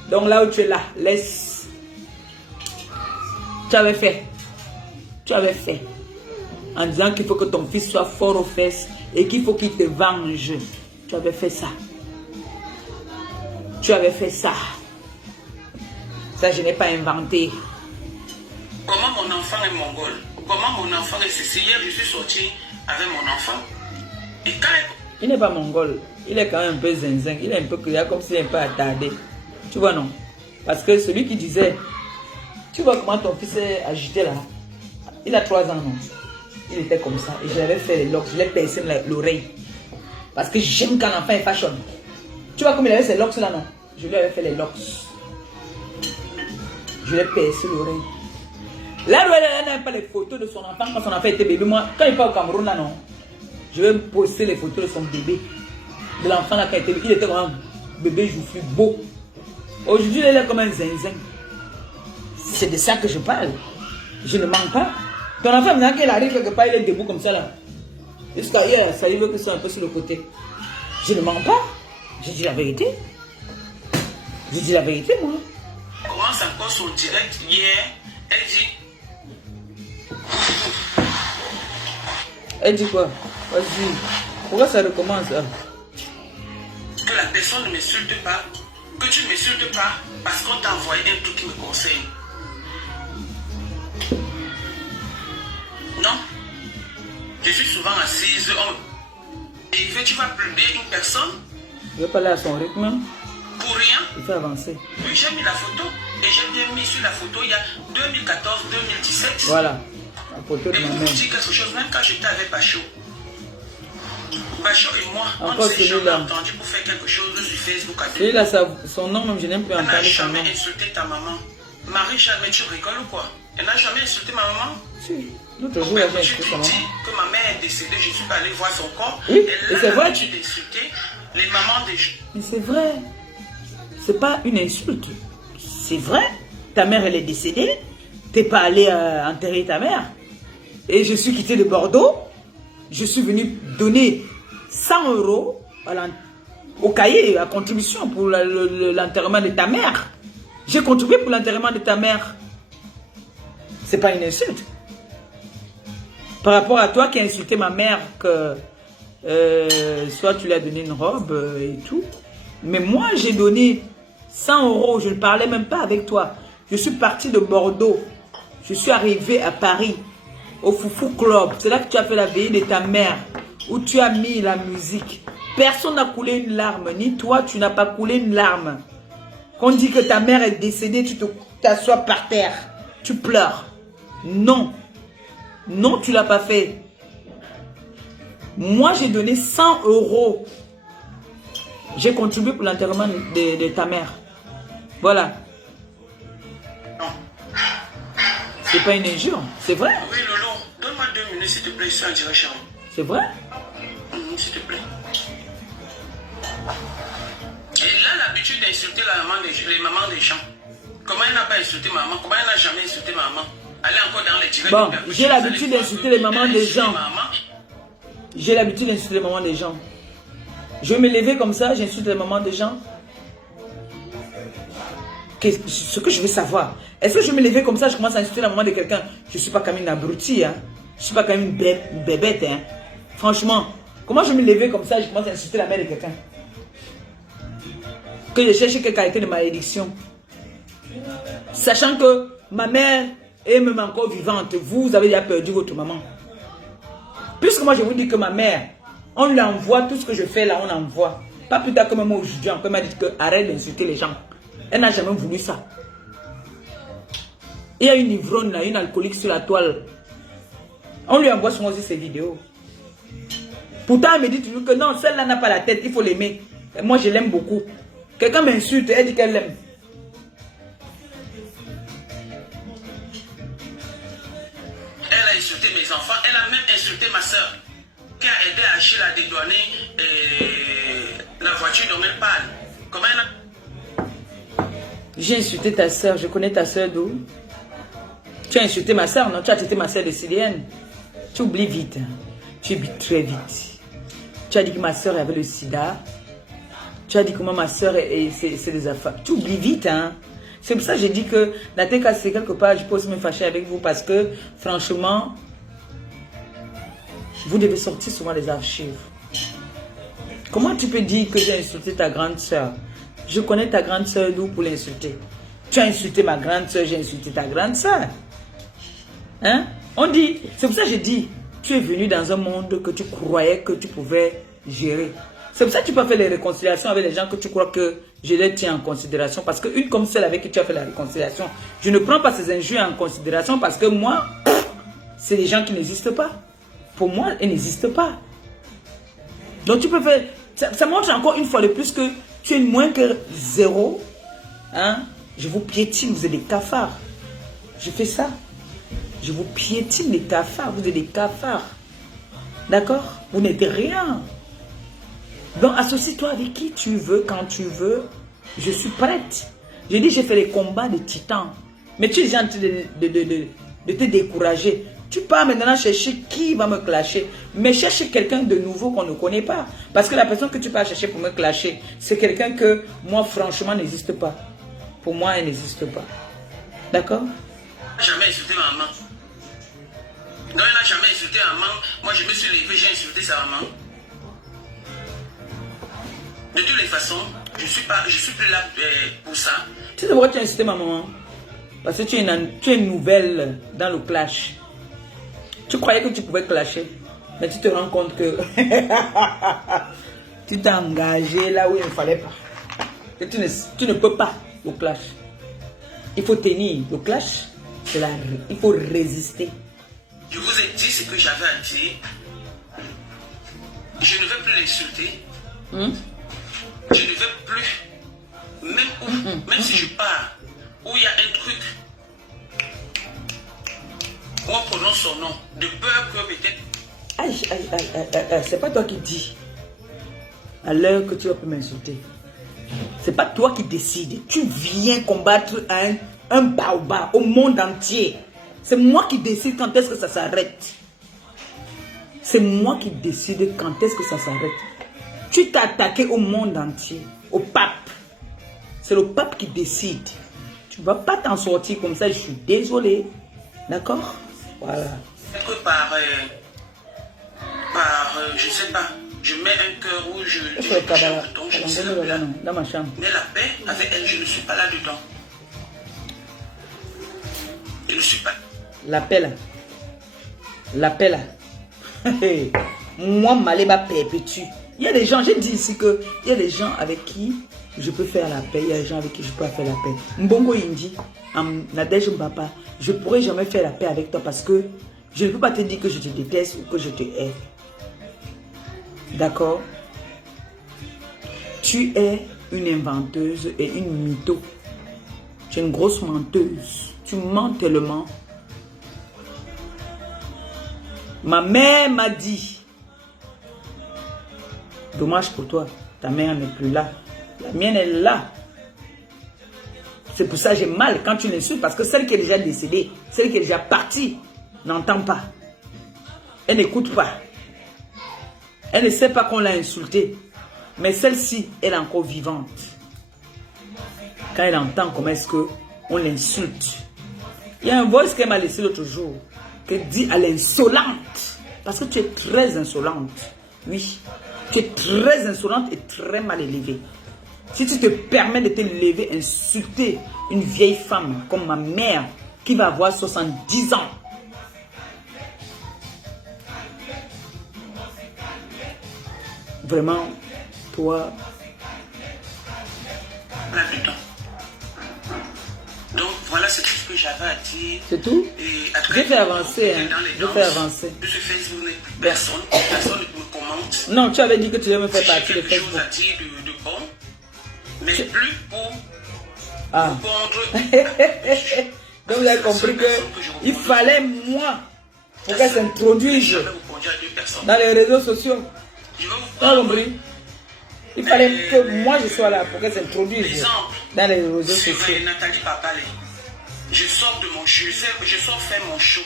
Donc là où tu es là, laisse. Tu avais fait. Tu avais fait. En disant qu'il faut que ton fils soit fort aux fesses et qu'il faut qu'il te venge. Tu avais fait ça. Tu avais fait ça. Ça, je n'ai pas inventé. Comment mon enfant est mongol? Comment mon enfant est ceci? Hier, je suis sorti avec mon enfant. Et quand il n'est pas mongol. Il est quand même un peu zinzin. Il est un peu criard, comme s'il est un peu attardé. Tu vois, non? Parce que celui qui disait, tu vois comment ton fils est agité là? Il a 3 ans, non? Il était comme ça. Et je l'avais fait les locks. Je l'ai percé l'oreille. Parce que j'aime quand l'enfant est fashion. Tu vois comme il avait ses locks là, non? Je lui avais fait les locks. Je l'ai percé l'oreille. Là où elle n'a pas les photos de son enfant quand son enfant était bébé. Moi, quand il part au Cameroun là, non? Je vais poster les photos de son bébé. De l'enfant là quand il était bébé. Il était comme un bébé joufflu beau. Aujourd'hui, il est comme un zinzin. C'est de ça que je parle. Je ne mens pas. Ton enfant, maintenant qu'il arrive quelque part, il est debout comme ça là. Jusqu'à hier, ça y veut que c'est un peu sur le côté. Je ne mens pas. J'ai dit la vérité. J'ai dit la vérité, moi. commence encore son direct hier, elle dit. Elle dit quoi? Vas-y. Pourquoi ça recommence là? Que la personne ne m'insulte pas, que tu ne m'insultes pas parce qu'on t'a envoyé un truc qui me concerne. Non. Je suis souvent assise. Et tu vas publier une personne. Je vais parler à son rythme. Pour rien. Il faut avancer. Oui, j'ai mis la photo. Et j'ai bien mis sur la photo il y a 2014-2017. Voilà. La photo de et ma pour mère. vous dire quelque chose, même quand j'étais avec Bachot. Bachot et moi, encore on ne s'est jamais celui-là. entendu pour faire quelque chose sur Facebook. Celui-là, son nom, même je n'aime plus Elle n'a entendre son nom. jamais insulté ta maman. Marie, jamais tu rigoles ou quoi? Elle n'a jamais insulté ma maman. Si. L'autre jour, Mais j'ai tu insulté sa te dis maman. que ma mère est décédée, je suis pas allé voir son corps. Oui, Elle et a c'est vrai. l'habitude d'insulter les mamans des gens. Mais c'est vrai. C'est pas une insulte. C'est vrai. Ta mère, elle est décédée. T'es pas allé enterrer ta mère. Et je suis quitté de Bordeaux. Je suis venu donner 100 € au cahier, à contribution pour l'enterrement de ta mère. J'ai contribué pour l'enterrement de ta mère. C'est pas une insulte. Par rapport à toi qui as insulté ma mère, que soit tu lui as donné une robe et tout. Mais moi, j'ai donné 100 €. Je ne parlais même pas avec toi. Je suis parti de Bordeaux. Je suis arrivé à Paris, au Foufou Club. C'est là que tu as fait la veillée de ta mère, où tu as mis la musique. Personne n'a coulé une larme. Ni toi, tu n'as pas coulé une larme. Qu'on dit que ta mère est décédée, tu t'assois par terre. Tu pleures. Non. Non, tu ne l'as pas fait. Moi, j'ai donné 100 €. J'ai contribué pour l'enterrement de ta mère. Voilà. C'est pas une injure, c'est vrai. Oui, Lolo, donne-moi 2 minutes, s'il te plaît, ça, dirait Charles. C'est vrai. S'il te plaît. Il a l'habitude d'insulter les mamans des gens. Comment il n'a pas insulté maman? Comment il n'a jamais insulté maman? Elle est encore dans les directs. Bon, j'ai l'habitude d'insulter les mamans des gens. J'ai l'habitude d'insulter les mamans des gens. Je vais me lever comme ça, j'insulte les mamans des gens. Ce que je veux savoir, est-ce que je vais me lever comme ça, je commence à insulter la maman de quelqu'un? Je ne suis pas comme une abrutie, hein. Je ne suis pas comme une bébête, hein. Franchement, comment je vais me lever comme ça, je commence à insulter la mère de quelqu'un? Que je cherche quelle qualité de malédiction. Sachant que ma mère est même encore vivante, vous avez déjà perdu votre maman. Puisque moi je vous dis que ma mère, on lui envoie tout ce que je fais là, on envoie. Pas plus tard que même aujourd'hui, on m'a dit que arrête d'insulter les gens. Elle n'a jamais voulu ça. Il y a une ivrogne là, une alcoolique sur la toile. On lui envoie souvent aussi ses vidéos. Pourtant, elle me dit toujours que non, celle-là n'a pas la tête, il faut l'aimer. Moi, je l'aime beaucoup. Quelqu'un m'insulte, elle dit qu'elle l'aime. Elle a insulté mes enfants, elle a même insulté ma soeur, qui a aidé Achille à dédouaner la voiture dont elle parle. Comment elle a... J'ai insulté ta soeur, je connais ta soeur d'où? Tu as insulté ma soeur, non? Tu as traité ma soeur de Syrienne. Tu oublies vite, hein. Tu oublies très vite. Tu as dit que ma soeur avait le sida. Tu as dit comment ma soeur c'est des affaires. Tu oublies vite, hein. C'est pour ça que j'ai dit que la tête cassée quelque part, je peux aussi me fâcher avec vous parce que, franchement, vous devez sortir souvent les archives. Comment tu peux dire que j'ai insulté ta grande soeur? Je connais ta grande soeur d'où pour l'insulter? Tu as insulté ma grande soeur, j'ai insulté ta grande soeur. Hein? On dit, c'est pour ça que j'ai dit, tu es venu dans un monde que tu croyais que tu pouvais gérer. C'est pour ça que tu peux faire les réconciliations avec les gens que tu crois que je les tiens en considération. Parce qu'une comme celle avec qui tu as fait la réconciliation, je ne prends pas ces injures en considération parce que moi, c'est des gens qui n'existent pas. Pour moi, ils n'existent pas. Donc tu peux faire... Ça montre encore une fois de plus que tu es moins que zéro. Hein? Je vous piétine, vous êtes des cafards. Je fais ça. Je vous piétine les cafards, vous êtes des cafards. D'accord? Vous n'êtes rien. Donc, associe-toi avec qui tu veux, quand tu veux. Je suis prête. J'ai dit, j'ai fait les combats de titans. Mais tu es en train de te décourager. Tu pars maintenant chercher qui va me clasher. Mais cherche quelqu'un de nouveau qu'on ne connaît pas. Parce que la personne que tu pars chercher pour me clasher, c'est quelqu'un que, moi, franchement, n'existe pas. Pour moi, elle n'existe pas. D'accord? Jamais insulté ma maman. Donc, elle n'a jamais insulté ma maman. Moi, je me suis levé, j'ai insulté sa maman. De toutes les façons, je suis plus là pour ça. Tu sais pourquoi tu as insulté ma maman? Parce que tu es une nouvelle dans le clash. Tu croyais que tu pouvais clasher, mais tu te rends compte que tu t'es engagé là où il ne fallait pas. Que tu ne peux pas le clash. Il faut tenir. Le clash, c'est la... Il faut résister. Je vous ai dit ce que j'avais à dire. Je ne vais plus l'insulter. Je ne vais plus, même si je pars, où il y a un truc, où on prononce son nom, de peur que peut-être... C'est pas toi qui dis à l'heure que tu vas m'insulter. C'est pas toi qui décides. Tu viens combattre un baobab au monde entier. C'est moi qui décide quand est-ce que ça s'arrête. C'est moi qui décide quand est-ce que ça s'arrête. Tu t'es attaqué au monde entier, au pape. C'est le pape qui décide. Tu ne vas pas t'en sortir comme ça, je suis désolé. D'accord? Voilà. Que je ne sais pas, je mets un cœur rouge, je ne sais pas. Dans ma chambre. Mais la paix, avec elle, je ne suis pas là-dedans. Je ne suis pas. La paix là. La paix là. Moi, Maléba perpétue. Il y a des gens, j'ai dit ici que il y a des gens avec qui je peux faire la paix. Il y a des gens avec qui je peux faire la paix. Mbongo Indi, Nadège Mbapa, je ne pourrai jamais faire la paix avec toi parce que je ne peux pas te dire que je te déteste ou que je te hais. D'accord? Tu es une inventeuse et une mytho. Tu es une grosse menteuse. Tu mens tellement. Ma mère m'a dit, dommage pour toi, ta mère n'est plus là. La mienne est là. C'est pour ça que j'ai mal quand tu l'insultes, parce que celle qui est déjà décédée, celle qui est déjà partie, n'entend pas. Elle n'écoute pas. Elle ne sait pas qu'on l'a insultée. Mais celle-ci, elle est encore vivante. Quand elle entend comment est-ce qu'on l'insulte. Il y a un voice qu'elle m'a laissé l'autre jour, qui dit à l'insolente. Parce que tu es très insolente. Oui. Tu es très insolente et très mal élevée. Si tu te permets de te lever, insulter une vieille femme comme ma mère qui va avoir 70 ans. Vraiment, toi... Donc voilà, c'est tout ce que j'avais à dire. C'est tout? Je vais faire avancer. Hein. Je vais faire avancer. Sur Facebook, personne ne me commente. Non, tu avais dit que tu devais me faire partie de Facebook. Facebook. J'ai quelque chose à dire de bon, mais plus pour Donc vous avez compris qu'il fallait moi pour qu'elle s'introduise dans les réseaux sociaux. Vous avez compris? Il fallait que moi je sois là pour qu'elle s'introduise dans les réseaux sociaux. Nathalie Babale, je sors de mon show, je sors faire mon show.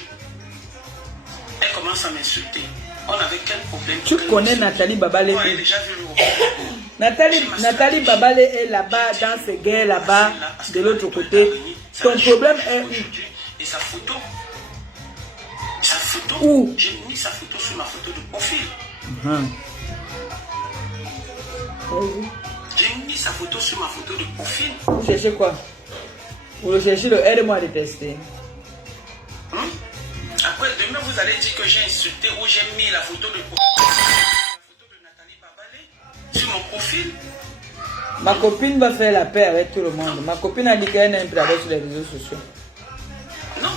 Elle commence à m'insulter. On avait quel problème? Tu connais Nathalie Babale? Ouais, déjà vu le Nathalie Babale est là-bas, dans ces guerres là-bas, de l'autre côté. Ton problème est... Et sa photo. Sa photo. Où? J'ai mis sa photo sur ma photo de profil. J'ai mis sa photo sur ma photo de profil. Vous cherchez quoi? Vous le cherchez, le aide-moi à détester. Après, demain, vous allez dire que j'ai insulté ou j'ai mis la photo de Nathalie Babale sur mon profil. Ma copine va faire la paix avec tout le monde. Ma copine a dit qu'elle n'aime plus aller sur les réseaux sociaux. Non.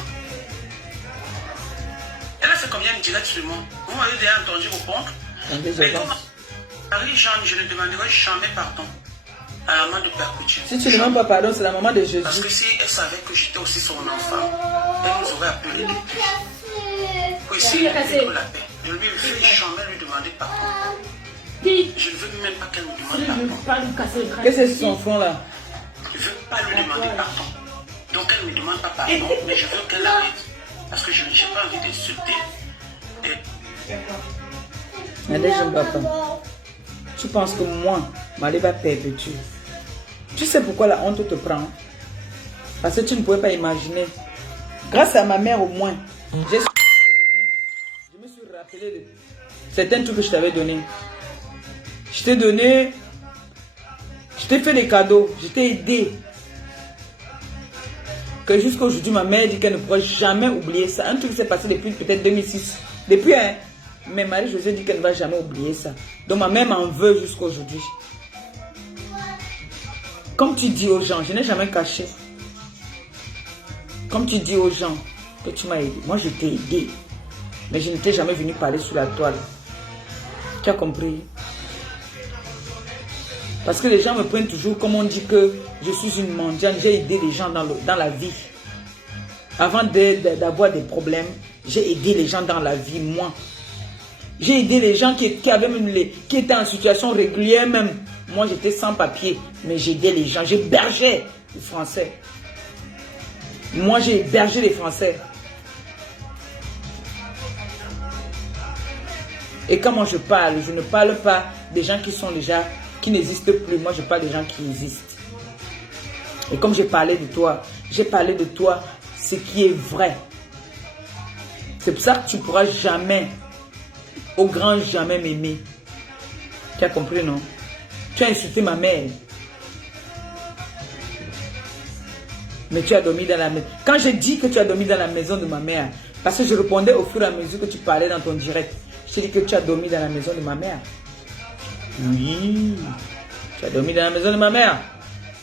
Elle a fait combien de directs sur moi? Vous m'avez déjà entendu répondre? Mais comme Marie-Jeanne, je ne demanderai jamais pardon à la maman de Perpétue. Si tu ne demandes pas pardon, c'est la maman de Jésus. Parce que si elle savait que j'étais aussi son enfant, elle nous aurait appelé depuis. Pour essayer de mettre la paix. Je ne veux jamais lui demander pardon. Je ne veux même pas qu'elle me demande pardon. Qu'est-ce que c'est son front là? Je ne veux pas lui demander pardon. Donc elle ne me demande pas pardon, mais je veux qu'elle arrête. Parce que je n'ai pas envie d'insulter. Nadège Mbapa, tu penses que moi, Marie va perpétuer. Tu sais pourquoi la honte te prend? Parce que tu ne pouvais pas imaginer. Grâce à ma mère au moins, je me suis rappelé de certains trucs que je t'avais donné. Je t'ai donné, je t'ai fait des cadeaux, je t'ai aidé. Que jusqu'à aujourd'hui, ma mère dit qu'elle ne pourra jamais oublier ça. Un truc qui s'est passé depuis peut-être 2006. Depuis, hein. Mais Marie-Josée dit qu'elle ne va jamais oublier ça. Donc ma mère m'en veut jusqu'à aujourd'hui. Comme tu dis aux gens, je n'ai jamais caché. Comme tu dis aux gens que tu m'as aidé. Moi, je t'ai aidé. Mais je ne t'ai jamais venu parler sur la toile. Tu as compris? Parce que les gens me prennent toujours comme on dit que je suis une mendiante. J'ai aidé les gens dans la vie. Avant d'avoir des problèmes, j'ai aidé les gens dans la vie, moi. J'ai aidé les gens qui étaient en situation régulière même. Moi, j'étais sans papier, mais j'ai aidé les gens. J'hébergeais les Français. Moi, j'ai hébergé les Français. Et quand moi je parle, je ne parle pas des gens qui sont déjà, qui n'existent plus. Moi, je parle des gens qui existent. Et comme j'ai parlé de toi ce qui est vrai. C'est pour ça que tu ne pourras jamais, au grand jamais m'aimer. Tu as compris, non? Tu as insulté ma mère. Mais tu as dormi dans la maison. Quand j'ai dit que tu as dormi dans la maison de ma mère, parce que je répondais au fur et à mesure que tu parlais dans ton direct. Je t'ai dit que tu as dormi dans la maison de ma mère. Oui. Tu Tu as dormi dans la maison de ma mère,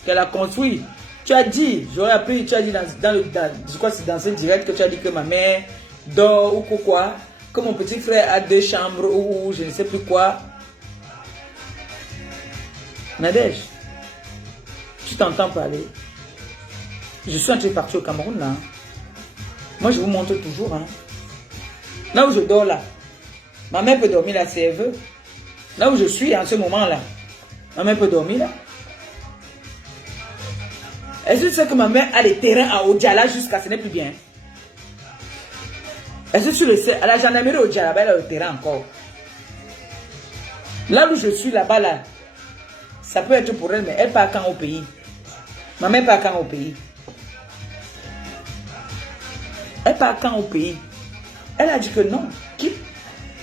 qu'elle a construit. Tu as dit, j'aurais appris, tu as dit je crois que c'est dans ce direct que tu as dit que ma mère dort ou quoi, que mon petit frère a 2 chambres ou je ne sais plus quoi. Nadège, tu t'entends parler. Je suis en train de partir au Cameroun là. Moi je vous montre toujours. Hein. Là où je dors là, ma mère peut dormir là si elle veut. Là où je suis en ce moment là, ma mère peut dormir là. Est-ce que tu sais que ma mère a des terrains à Odjala jusqu'à ce n'est plus bien? Est-ce que tu le sais? À la gendarmerie Odjala, elle a le terrain encore. Là où je suis là-bas là, ça peut être pour elle, mais elle part quand au pays. Ma mère part quand au pays. Elle part quand au pays. Elle a dit que non, quitte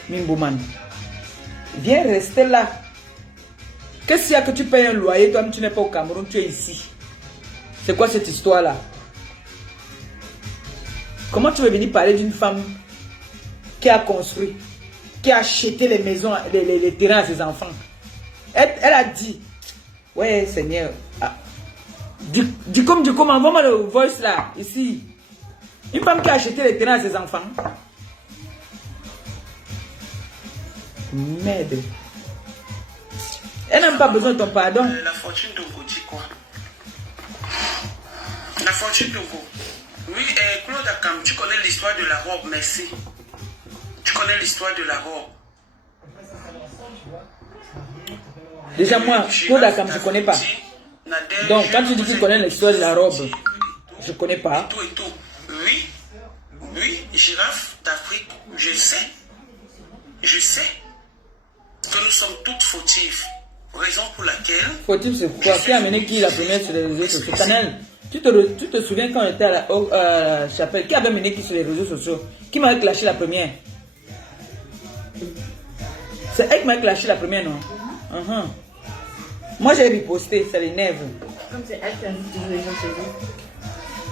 Mimbouman. Viens rester là. Qu'est-ce qu'il y a que tu payes un loyer, toi-même tu n'es pas au Cameroun, tu es ici. C'est quoi cette histoire-là? Comment tu veux venir parler d'une femme qui a construit, qui a acheté les maisons, les terrains à ses enfants? Elle a dit, ouais Seigneur, dis comme, envoie-moi le voice là, ici. Une femme qui a acheté les terrains à ses enfants. Merde. Elle n'a pas besoin de ton pardon. La fortune Togo dit quoi? La fortune Togo. Oui, Claude Akam, tu connais l'histoire de la robe, merci. Tu connais l'histoire de la robe. Déjà moi, Claude Akam, je ne connais pas. Donc quand tu dis que tu connais l'histoire de la robe, je ne connais pas. Oui, girafe d'Afrique, je sais. Je sais que nous sommes toutes fautives. Raison pour laquelle... Fautive, c'est quoi? Qui a amené qui la première sur les réseaux sociaux? Canal. Tu te souviens quand on était à la chapelle? Qui avait mené qui sur les réseaux sociaux? Qui m'avait clashé la première? C'est elle qui m'a clashé la première, non? Moi j'ai riposté, ça l'énerve. Comme c'est elle qui invite toujours les gens chez eux.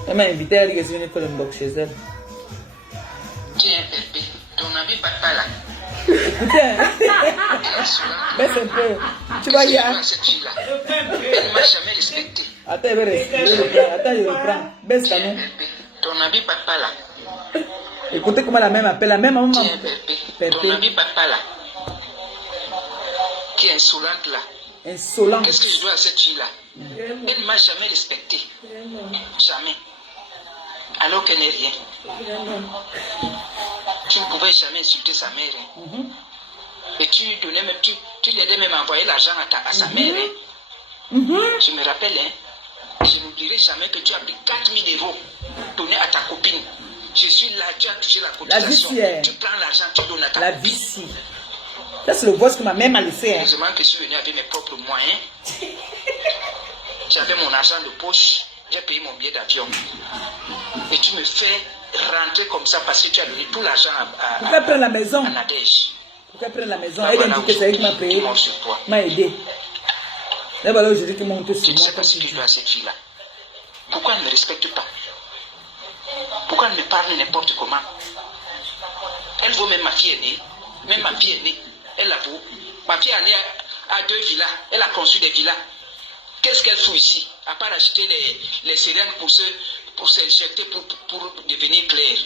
Elle m'a invité à dire que je venais faire le box chez elle. Tiens, Pépé, ton ami papa là. Putain, baisse un peu. Tu vas y aller. Elle ne m'a jamais respecté. Attends, je reprends. Baisse ta nom. Ton ami papa là. Écoutez comment la même appelle. La même maman. Tiens, Pépé, ton ami papa là. Qui est insolente là. Insolente. Qu'est-ce que je dois à cette fille là? Elle ne m'a jamais respecté. Jamais. Alors qu'elle n'est rien. Tu ne pouvais jamais insulter sa mère. Hein. Et tu lui aidais même à envoyer l'argent à sa mère. Hein. Je me rappelle, hein, je n'oublierai jamais que tu as pris 4 000 € donné à ta copine. Je suis là, tu as touché la cotisation. Tu prends l'argent, tu donnes à ta copine. La vicie. Ça, c'est le voice que ma mère m'a laissé. Hein. Heureusement que je suis venu avec mes propres moyens. J'avais mon argent de poche. J'ai payé mon billet d'avion. Et tu me fais rentrer comme ça parce que tu as donné tout l'argent à Pourquoi prendre la maison? À Nadège. Pourquoi prendre la maison? Elle a dit que c'est elle qui m'a payé. M'a aidé. Et voilà aujourd'hui que mon sur moi. Je ne sais pas ce que je dois à cette fille-là. Pourquoi elle ne me respecte pas? Pourquoi elle me parle n'importe comment? Elle vaut même ma fille aînée. Même ma fille aînée. Elle la vaut. Ma fille aînée a 2 villas. Elle a construit des villas. Qu'est-ce qu'elle fout ici? À part acheter les sirènes pour s'injecter pour devenir claire.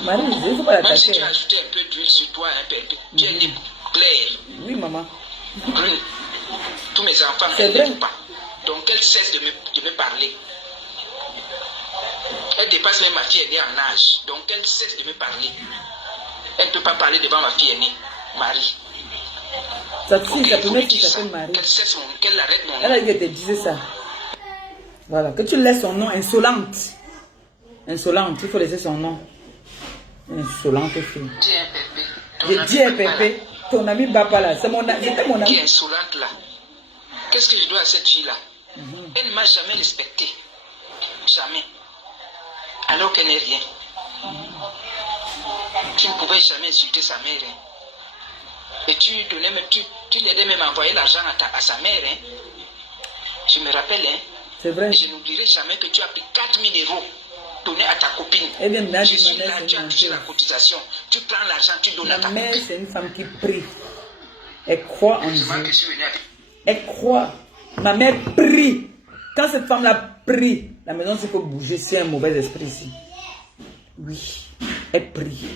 Marie, il ne faut pas l'attaquer. Même si tu as ajouté un peu d'huile sur toi, tu es claire. Oui, maman. Brune. Tous mes enfants ne m'aiment pas. Donc elle cesse de me parler. Elle dépasse même ma fille aînée en âge. Donc elle cesse de me parler. Elle ne peut pas parler devant ma fille aînée, Marie. Sa fille, sa première fille s'appelle Marie. Qu'elle arrête mon nom. Elle a dit qu'elle te disait ça. Voilà, que tu laisses son nom insolente. Insolente, il faut laisser son nom. Insolente fille. Tiens, Pépé. J'ai dit à Pépé, ton ami Bapa là, c'est mon ami. C'était mon ami. Qui est insolente là. Qu'est-ce que je dois à cette fille là? Elle ne m'a jamais respecté. Jamais. Alors qu'elle n'est rien. Tu ne pouvais jamais insulter sa mère. Hein. Et tu lui aidais même à envoyer l'argent à sa mère. Hein. Je me rappelle, hein. C'est vrai. Je n'oublierai jamais que tu as pris 4 000 € donnés à ta copine. Eh bien, je suis là, tu as touché la cotisation. Tu prends l'argent, tu donnes à ta copine. Ma mère, c'est une femme qui prie. Elle croit en Dieu. Elle croit. Ma mère prie. Quand cette femme l'a prie, la maison s'est fait bouger. C'est un mauvais esprit ici. Oui, elle prie.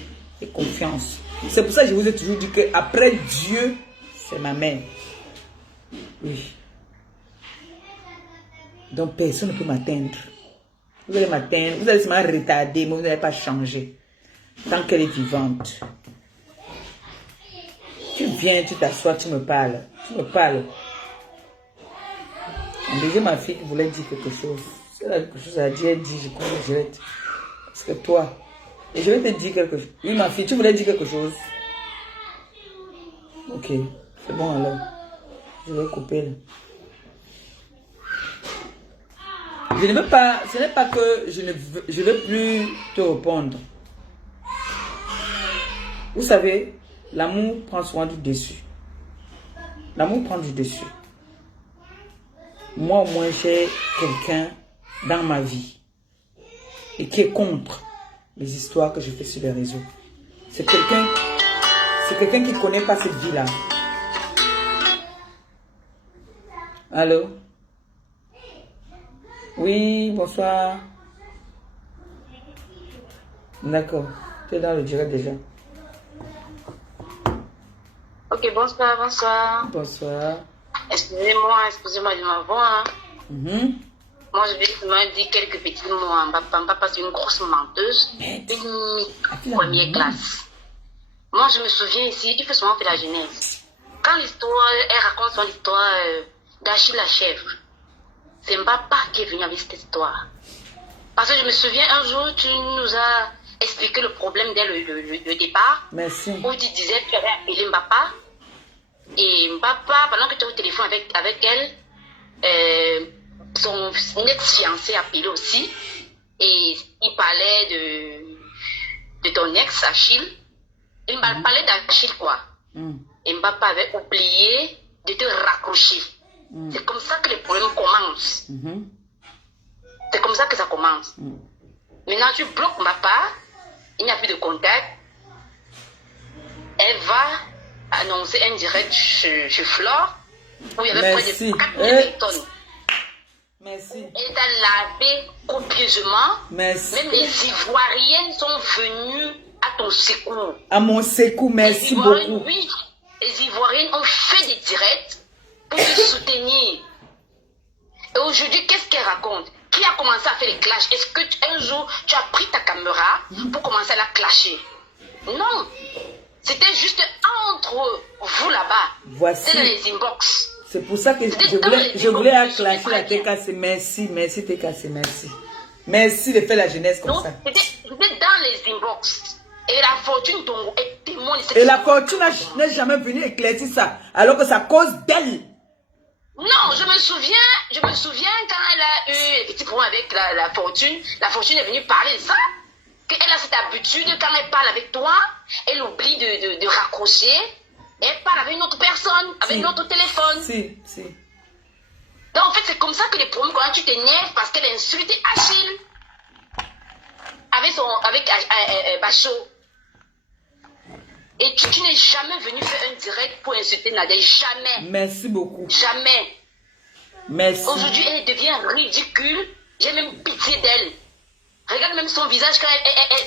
Et confiance. C'est pour ça que je vous ai toujours dit qu'après Dieu, c'est ma mère. Oui. Donc personne ne peut m'atteindre. Vous allez m'atteindre, vous allez seulement retarder, mais vous n'allez pas changer. Tant qu'elle est vivante. Tu viens, tu t'assois, tu me parles. Tu me parles. Déjà ma fille qui voulait dire quelque chose. Si elle a quelque chose à dire, elle dit, je connais direct. Parce que toi, et je vais te dire quelque chose. Oui, ma fille, tu voulais dire quelque chose? Ok, c'est bon alors. Je vais couper là. Je ne veux pas, ce n'est pas que je ne veux plus te répondre. Vous savez, l'amour prend soin du dessus. L'amour prend du dessus. Moi, au moins, j'ai quelqu'un dans ma vie et qui est contre les histoires que je fais sur les réseaux. C'est quelqu'un qui ne connaît pas cette vie-là. Allô? Oui, bonsoir. D'accord. Tu es dans le direct déjà. Ok, bonsoir, bonsoir. Bonsoir. Excusez-moi de ma voix. Moi, je vais seulement dire quelques petits mots. Papa, c'est une grosse menteuse. Une première classe. Moi, je me souviens ici, il faut seulement faire la jeunesse. Quand l'histoire, elle raconte son histoire d'Achille la chèvre, c'est Mbappa qui est venu avec cette histoire. Parce que je me souviens, un jour, tu nous as expliqué le problème dès le départ. Merci. Où tu disais que tu avais appelé Mbappa. Et Mbappa, pendant que tu étais au téléphone avec elle, son ex-fiancé a appelé aussi. Et il parlait de ton ex, Achille. Il parlait d'Achille, quoi. Et Mbappa avait oublié de te raccrocher. C'est comme ça que les problèmes commencent. C'est comme ça que ça commence. Maintenant, tu bloques Mbappa, il n'y a plus de contact. Elle va annoncer un direct chez Flore, où il y avait près de 4000 tonnes. Merci. Elle t'a lavé copieusement. Merci. Même les Ivoiriennes sont venues à ton secours. À mon secours, merci beaucoup. Oui, les Ivoiriennes ont fait des directs pour te soutenir. Et aujourd'hui, qu'est-ce qu'elle raconte? Qui a commencé à faire les clashs? Est-ce que un jour, tu as pris ta caméra pour commencer à la clasher? Non. C'était juste entre vous là-bas. Voici. C'était dans les inbox. C'est pour ça que je voulais clasher la TKC. Merci, merci TKC, merci. Merci de faire la jeunesse comme ça. C'était dans les inbox. Et la fortune est témoin. Et la fortune n'est jamais venue éclaircir ça, alors que ça cause d'elle. Non, je me souviens quand elle a eu un petit problème avec la fortune est venue parler de ça. Qu'elle a cette habitude, quand elle parle avec toi, elle oublie de raccrocher. Et elle parle avec une autre personne, avec notre téléphone. Si. Donc en fait, c'est comme ça que les problèmes, quand tu t'énerves parce qu'elle a insulté Achille avec Bachot. Et tu n'es jamais venu faire un direct pour insulter Nadia. Jamais. Merci beaucoup. Jamais. Merci. Aujourd'hui, elle devient ridicule. J'ai même pitié d'elle. Regarde même son visage quand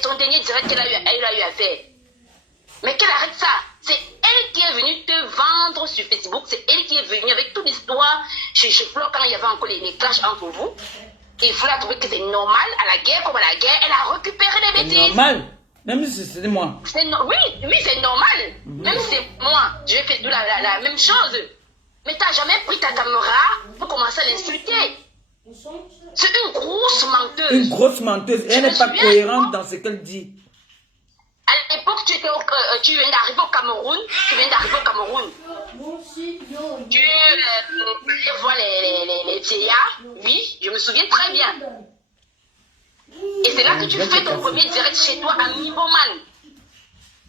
son dernier direct qu'elle a eu à faire. Mais qu'elle arrête ça. C'est elle qui est venue te vendre sur Facebook. C'est elle qui est venue avec toute l'histoire chez Flo quand il y avait encore les clashs entre vous. Et Flo a trouvé que c'est normal. À la guerre, comme à la guerre, elle a récupéré les bêtises. C'est normal. Même si c'était moi. Oui, c'est normal. Même si c'est moi, je fais la même chose. Mais tu n'as jamais pris ta caméra pour commencer à l'insulter. C'est une grosse menteuse. Une grosse menteuse. Elle n'est pas cohérente dans ce qu'elle dit. À l'époque, tu viens d'arriver au Cameroun. Tu vois les vieillards. Oui, je me souviens très bien. Et c'est là que tu fais ton premier direct chez toi à Miboman.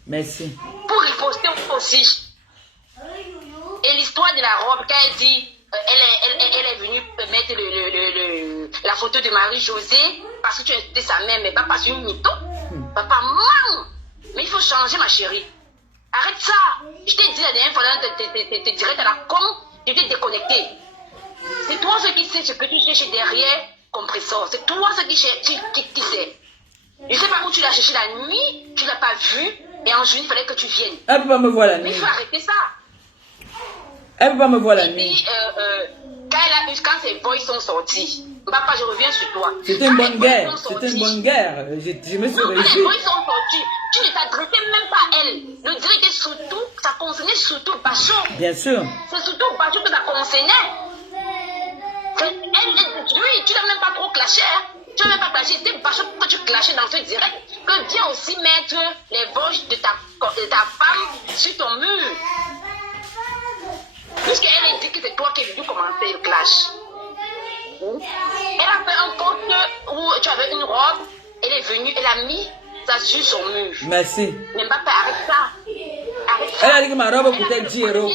Merci. Pour riposter aussi. Et l'histoire de la robe, quand elle dit, elle est venue mettre la photo de Marie-Josée parce que tu as insulté sa mère, mais pas parce qu'une mytho. Papa, maman! Mais il faut changer, ma chérie. Arrête ça. Je t'ai dit la dernière fois dans tes directs à la con Tu t'es déconnecté. C'est toi ce qui sais ce que tu cherches derrière compresseur. C'est toi ce qui sais. Je ne sais pas où tu l'as cherché la nuit, tu ne l'as pas vu, et en juillet, il fallait que tu viennes. Elle peut pas me voir la nuit. Mais il faut arrêter ça. Elle peut pas me voir la Et nuit. puis, quand ces boys sont sortis, papa, je reviens sur toi. C'était une bonne guerre. C'était une bonne guerre. Je me suis Non, quand les réjoui. boys sont sortis, tu ne t'adressais même pas à elle. Le direct surtout, ça concernait surtout Bachot. Bien sûr. C'est surtout Bachot que ça concernait. Oui, tu n'as même pas trop clashé. Hein. Tu n'as même pas clashé. C'est Bachot que tu clashais dans ce direct. Que viens aussi mettre les voches de ta femme sur ton mur. Puisqu'elle a dit que c'est toi qui es venu commencer le clash. Elle a fait un post où tu avais une robe. Elle est venue, elle a mis ça sur son mur. Merci. Mais Mbappé, arrête ça. Arrête ça. Elle a dit que ma robe coûtait 10 euros.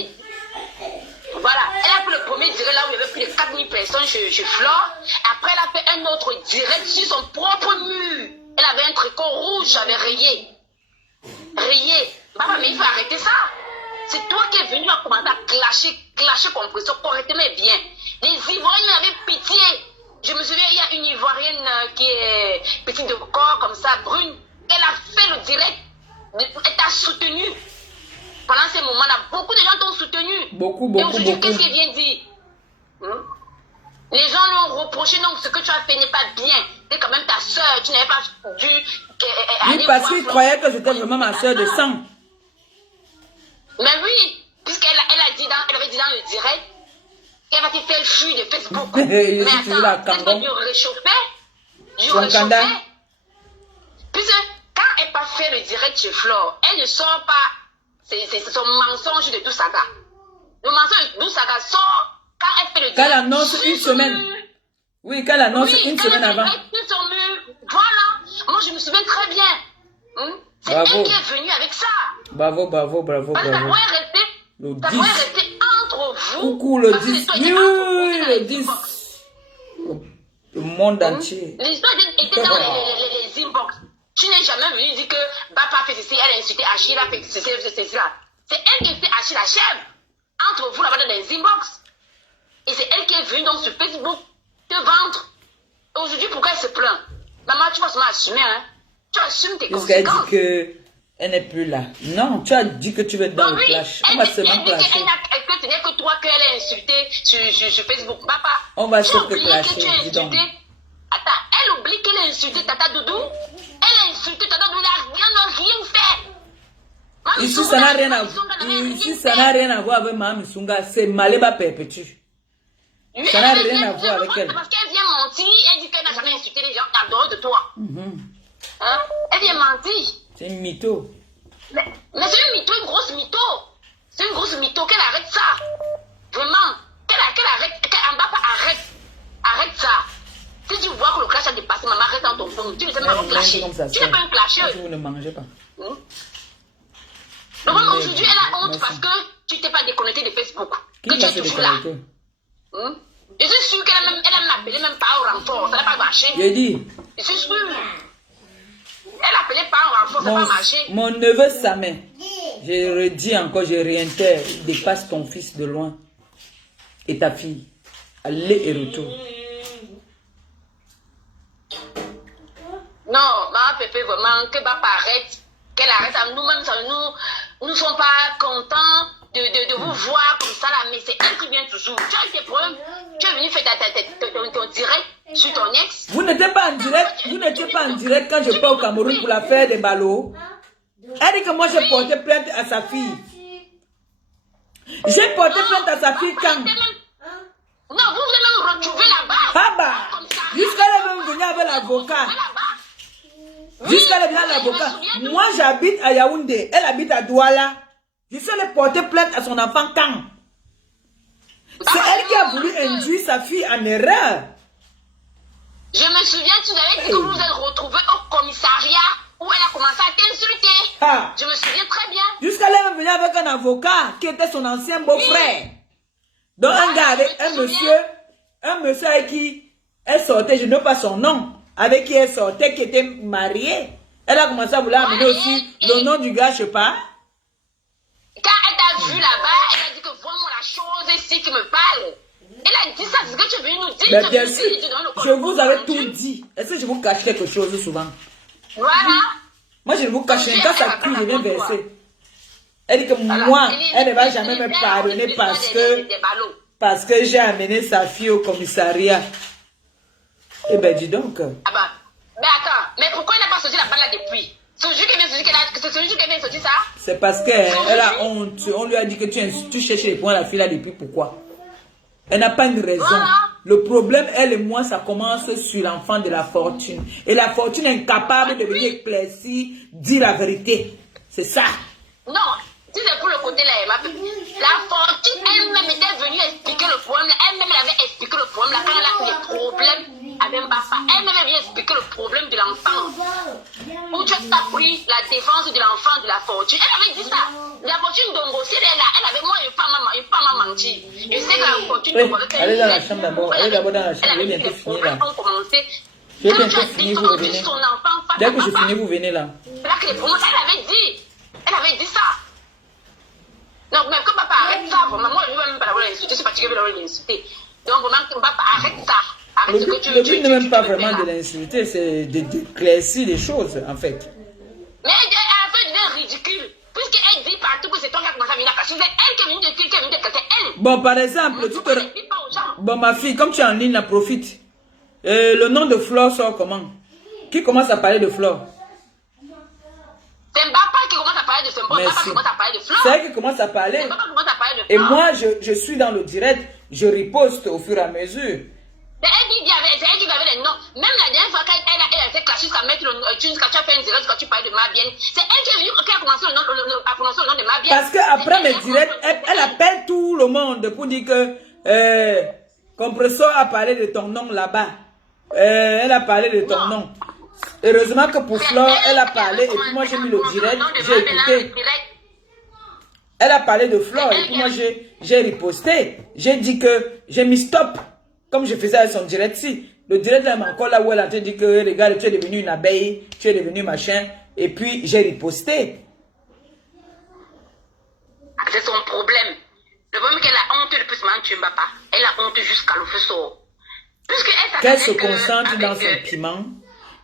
Voilà, elle a fait le premier direct là où il y avait plus de 4000 personnes chez Flore. Après, elle a fait un autre direct sur son propre mur. Elle avait un tricot rouge, j'avais rayé. Rayé. Papa, mais il faut arrêter ça. C'est toi qui es venu à commencer à clasher compression correctement et bien. Les Ivoiriens avaient pitié. Je me souviens, il y a une Ivoirienne qui est petite de corps comme ça, brune. Elle a fait le direct. Elle t'a soutenu. Pendant ces moments-là, beaucoup de gens t'ont soutenu. Beaucoup. Et aujourd'hui, qu'est-ce qu'elle vient dire? Les gens lui ont reproché, donc ce que tu as fait n'est pas bien. C'est quand même ta soeur, tu n'avais pas dû Oui, parce qu'il croyait que c'était vraiment ma soeur de sang. Mais oui, puisqu'elle avait dit dans le direct qu'elle va te faire fuir de Facebook. Mais attends, qu'est-ce que tu réchauffais? Puisque quand elle n'a pas fait le direct chez Flore, elle ne sort pas. C'est son mensonge de tout ça. Le mensonge de tout ça sort quand elle fait le direct. Quand elle annonce une semaine. Oui, quand elle annonce une semaine avant. Voilà. Moi, je me souviens très bien. C'est elle qui est venue avec ça. Bravo. Ça pourrait rester entre vous. Coucou, le 10. Oui, le 10. Le monde entier. L'histoire était dans les inbox. Tu n'es jamais venu dire que Papa fait ceci, elle a insulté Achille, elle a fait ceci, là. C'est elle qui fait Achille la chèvre. Entre vous là-bas dans les inbox. Et c'est elle qui est venue donc sur Facebook te vendre. Aujourd'hui, pourquoi elle se plaint? Maman, tu vas seulement assumer, hein? Tu assumes tes conséquences. Parce qu'elle dit qu'elle n'est plus là. Non, tu as dit que tu veux être dans le clash. On va seulement clasher. Ce n'est que toi qu'elle a insulté sur Facebook. Papa, on va se clasher, dis donc. Attends, elle oublie qu'elle a insulté Tata Doudou. Elle a insulté Tata Doudou, elle n'a rien fait. Ici, ça n'a rien à voir. Ici, ça n'a rien à voir avec Mme Sunga. C'est Maléba Perpétue. Ça n'a rien à voir avec elle. Parce qu'elle vient mentir, elle dit qu'elle n'a jamais insulté les gens en dehors de toi. Hein? Elle vient mentir. C'est une mytho. Mais c'est une mytho, une grosse mytho. C'est une grosse mytho. Qu'elle arrête ça. Vraiment. Qu'elle arrête. Mbappé arrête ça. Si tu vois que le clash a dépassé, maman, reste dans ton fond. Tu ne sais pas clasher. Tu n'es pas un clasheur. Vous ne mangez pas. Donc aujourd'hui, elle a honte parce que tu t'es pas déconnecté de Facebook. Que tu es toujours là. Je suis sûre qu'elle a même appelé, même pas au renfort. Ça n'a pas marché. J'ai dit. Je suis sûre. Elle appelait pas au renfort, ça n'a pas marché. Mon neveu Samé, je redis encore, je réitère, il dépasse ton fils de loin. Et ta fille. Aller et retour. Non, maman Pépé, vraiment, que Papa arrête. Qu'elle arrête. Nous-mêmes, nous ne sommes pas contents de vous voir comme ça là, mais c'est elle qui vient toujours. Tu as eu tes problèmes. Tu es venu faire ton direct sur ton ex. Vous n'étiez pas en direct. Vous n'étiez pas en direct quand je pars au Cameroun pour la faire des ballots. Elle dit que moi j'ai porté plainte à sa fille. J'ai porté plainte à sa fille quand? Non, vous allez même retrouver là-bas. Ah bah, jusqu'à elle est même venue avec l'avocat. Jusqu'à elle est venue avec l'avocat. Moi j'habite à Yaoundé, elle habite à Douala. Je suis allé porter plainte à son enfant quand? C'est elle qui a voulu induire sa fille en erreur. Je me souviens, tu avais dit que vous vous êtes retrouvés au commissariat où elle a commencé à t'insulter. Ah. Je me souviens très bien. Jusqu'à elle est venue avec un avocat qui était son ancien beau-frère. Donc un gars avec un monsieur avec qui elle sortait, je ne sais pas son nom, avec qui elle sortait, qui était marié. Elle a commencé à vouloir amener aussi le nom du gars, je sais pas. Quand elle t'a vu là-bas, elle a dit que vraiment la chose ici qui me parle. Elle a dit ça, c'est ce que tu es venu nous dire. Mais bien sûr, je vous avais tout dit. Est-ce que je vous cache quelque chose souvent? Voilà. Moi, je ne vous cache rien. Quand ça crie, je viens verser. Elle dit que moi, elle ne va jamais me pardonner parce que j'ai amené sa fille au commissariat. Eh ben, dis donc. Ah bah, mais attends, mais pourquoi elle n'a pas sorti la balle là depuis? C'est celui qui vient sortir ça? C'est parce qu'elle a honte. On lui a dit que tu cherches les points à la fille là depuis. Pourquoi? Elle n'a pas une raison. Voilà. Le problème, elle et moi, ça commence sur l'enfant de la fortune. Et la fortune est incapable de venir éclaircir, dire la vérité. C'est ça. Non, si c'est pour le côté là, la fortune elle-même était venue expliquer le problème. Elle-même avait expliqué le problème. Quand elle a eu des problèmes avec papa, elle-même avait expliqué le problème de l'enfant. Où tu as pris la défense de l'enfant de la fortune. Elle avait dit ça. La fortune d'Ongo, si elle est là, elle avait moi, une femme m'a menti. Je sais que la fortune d'Ongo, allez dans la chambre d'abord. Allez d'abord dans la chambre. Je vais bientôt finir là. Je vais bientôt finir, vous revenez. Dès que je finis, vous venez là. Elle avait dit ça. Donc, même que papa arrête ça, vraiment, moi, je ne veux même pas l'insulter, c'est parce que je veux l'insulter. Donc, vraiment, que papa arrête ça. Arrête ce que tu veux. Le but n'est même pas vraiment de l'insulter, c'est d'éclaircir les choses, en fait. Mais elle fait devient ridicule. Puisqu'elle dit partout que c'est toi qui as commencé à venir à c'est elle qui est venue de quelqu'un, elle. Bon, par exemple, tu te... Bon, ma fille, comme tu es en ligne, là, profite. Le nom de Flore sort comment? Qui commence à parler de Flore? C'est Mbappa qui commence à parler de Flore. Mbappa commence à parler de Flore. C'est elle qui commence à parler. Et moi, je suis dans le direct, je riposte au fur et à mesure. C'est elle qui avait les noms. Même la dernière fois qu'elle a fait clash jusqu'à mettre le nom, tu as fait un direct quand tu parlais de Mabienne. C'est elle qui a commencé à prononcer le nom de Mabienne. Parce qu'après mes directs, elle appelle tout le monde pour dire que Compressor a parlé de ton nom là-bas. Elle a parlé de ton nom. Heureusement que pour Flore, elle a parlé et puis moi j'ai mis le direct, j'ai écouté. Elle a parlé de Flore et puis moi j'ai riposté. J'ai dit que j'ai mis stop. Comme je faisais avec son direct si. Le direct là, encore là où elle a dit que regarde, tu es devenu une abeille, tu es devenu machin. Et puis j'ai riposté. C'est son problème. Le problème qu'elle a honte depuis ce moment, tu ne vas pas. Elle a honte jusqu'à le feu sort. Qu'elle se concentre dans son piment.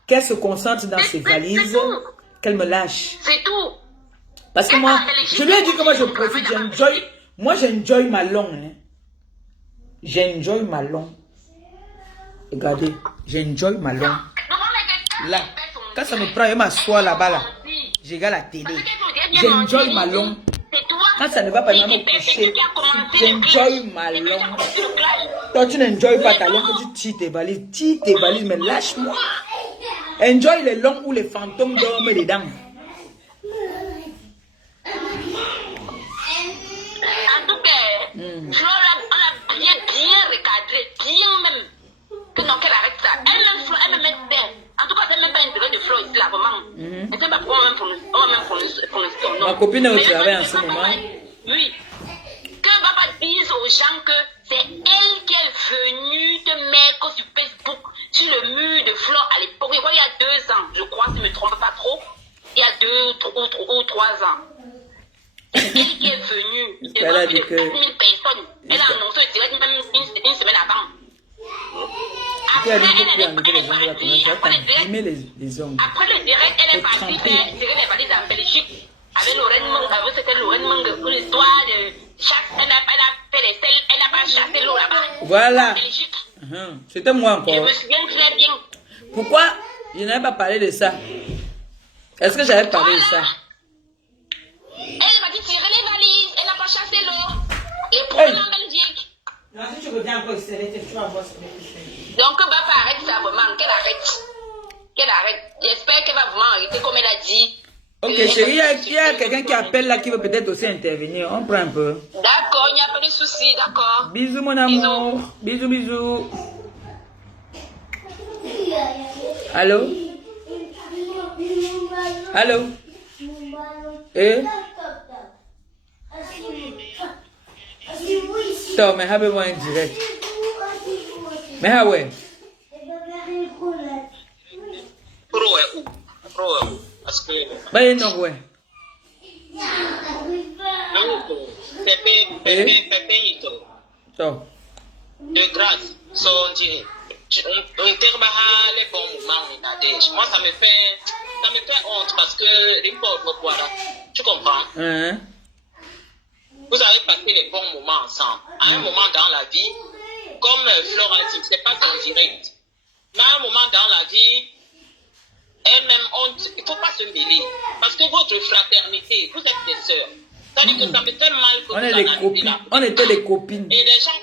Qu'elle se concentre dans ses valises. Qu'elle me lâche. C'est tout. Parce que moi, je lui ai dit que moi je profite, j'enjoy. Moi j'enjoy ma longue. Hein. J'enjoy ma longue. Regardez, j'enjoy ma longue. Là, quand ça me prend, je m'assois là-bas là. Je regarde la télé. J'enjoy ma longue. Quand ça ne va pas me coucher, j'enjoy ma longue. Toi tu n'enjoy pas ta longue, tu tires tes valises, mais lâche-moi. Enjoy les longues où les fantômes dorment dedans. En tout cas, Flore, on a bien recadré, bien même. Que non, qu'elle arrête ça. Elle-même met bien. En tout cas, c'est même pas intérêt de Flore ici, là, vraiment. Et c'est pas pourquoi on va même prononcer son nom. Ma copine est au travail en ce moment. Oui. Que papa dise aux gens que c'est elle qui est venue te mettre sur Facebook, sur le mur de Flore à l'époque. Il y a 2 ans, je crois, si je ne me trompe pas trop. Il y a 2 ou 3 ans. C'est elle qui est venue. Elle a dit que 4 000 personnes. Elle a annoncé direct même une semaine avant. Après, le direct, elle est partie faire tirer les valises en Belgique. Avec Lorraine Mung, c'était Lorraine Mung, pour l'histoire de chasse. Elle a fait les selles, elle n'a pas chassé l'eau là-bas. Voilà. C'était moi encore. Je me souviens très bien. Pourquoi je n'avais pas parlé de ça? Est-ce que j'avais parlé de ça? Elle m'a dit tirer les valises, elle n'a pas chassé l'eau. Les problèmes en Belgique. Non, si tu reviens encore ici, tu vas voir ce que je fais. Donc, Baba arrête ça vraiment, qu'elle arrête. Qu'elle arrête. J'espère qu'elle va vraiment arrêter comme elle a dit. Ok, chérie, il y a quelqu'un qui appelle là qui veut peut-être aussi intervenir. On prend un peu. D'accord, il n'y a pas de souci, d'accord. Bisous, mon amour. Bisous, bisous. Allô? Allô? Eh? Attends, mais avez-vous un direct? Mais ah ouais. Parce que Bah, il non, ouais. De grâce, on dirait. On termine les bons moments, Nadège. Moi, ça me fait honte parce que tu comprends? Vous avez passé les bons moments ensemble. À un moment dans la vie, comme Flora dit, c'est pas en direct. Mais à un moment dans la vie, elle-même, il ne faut pas se mêler. Parce que votre fraternité, vous êtes des sœurs. C'est-à-dire que ça me fait mal que on est les copines. On était des copines. Et les gens,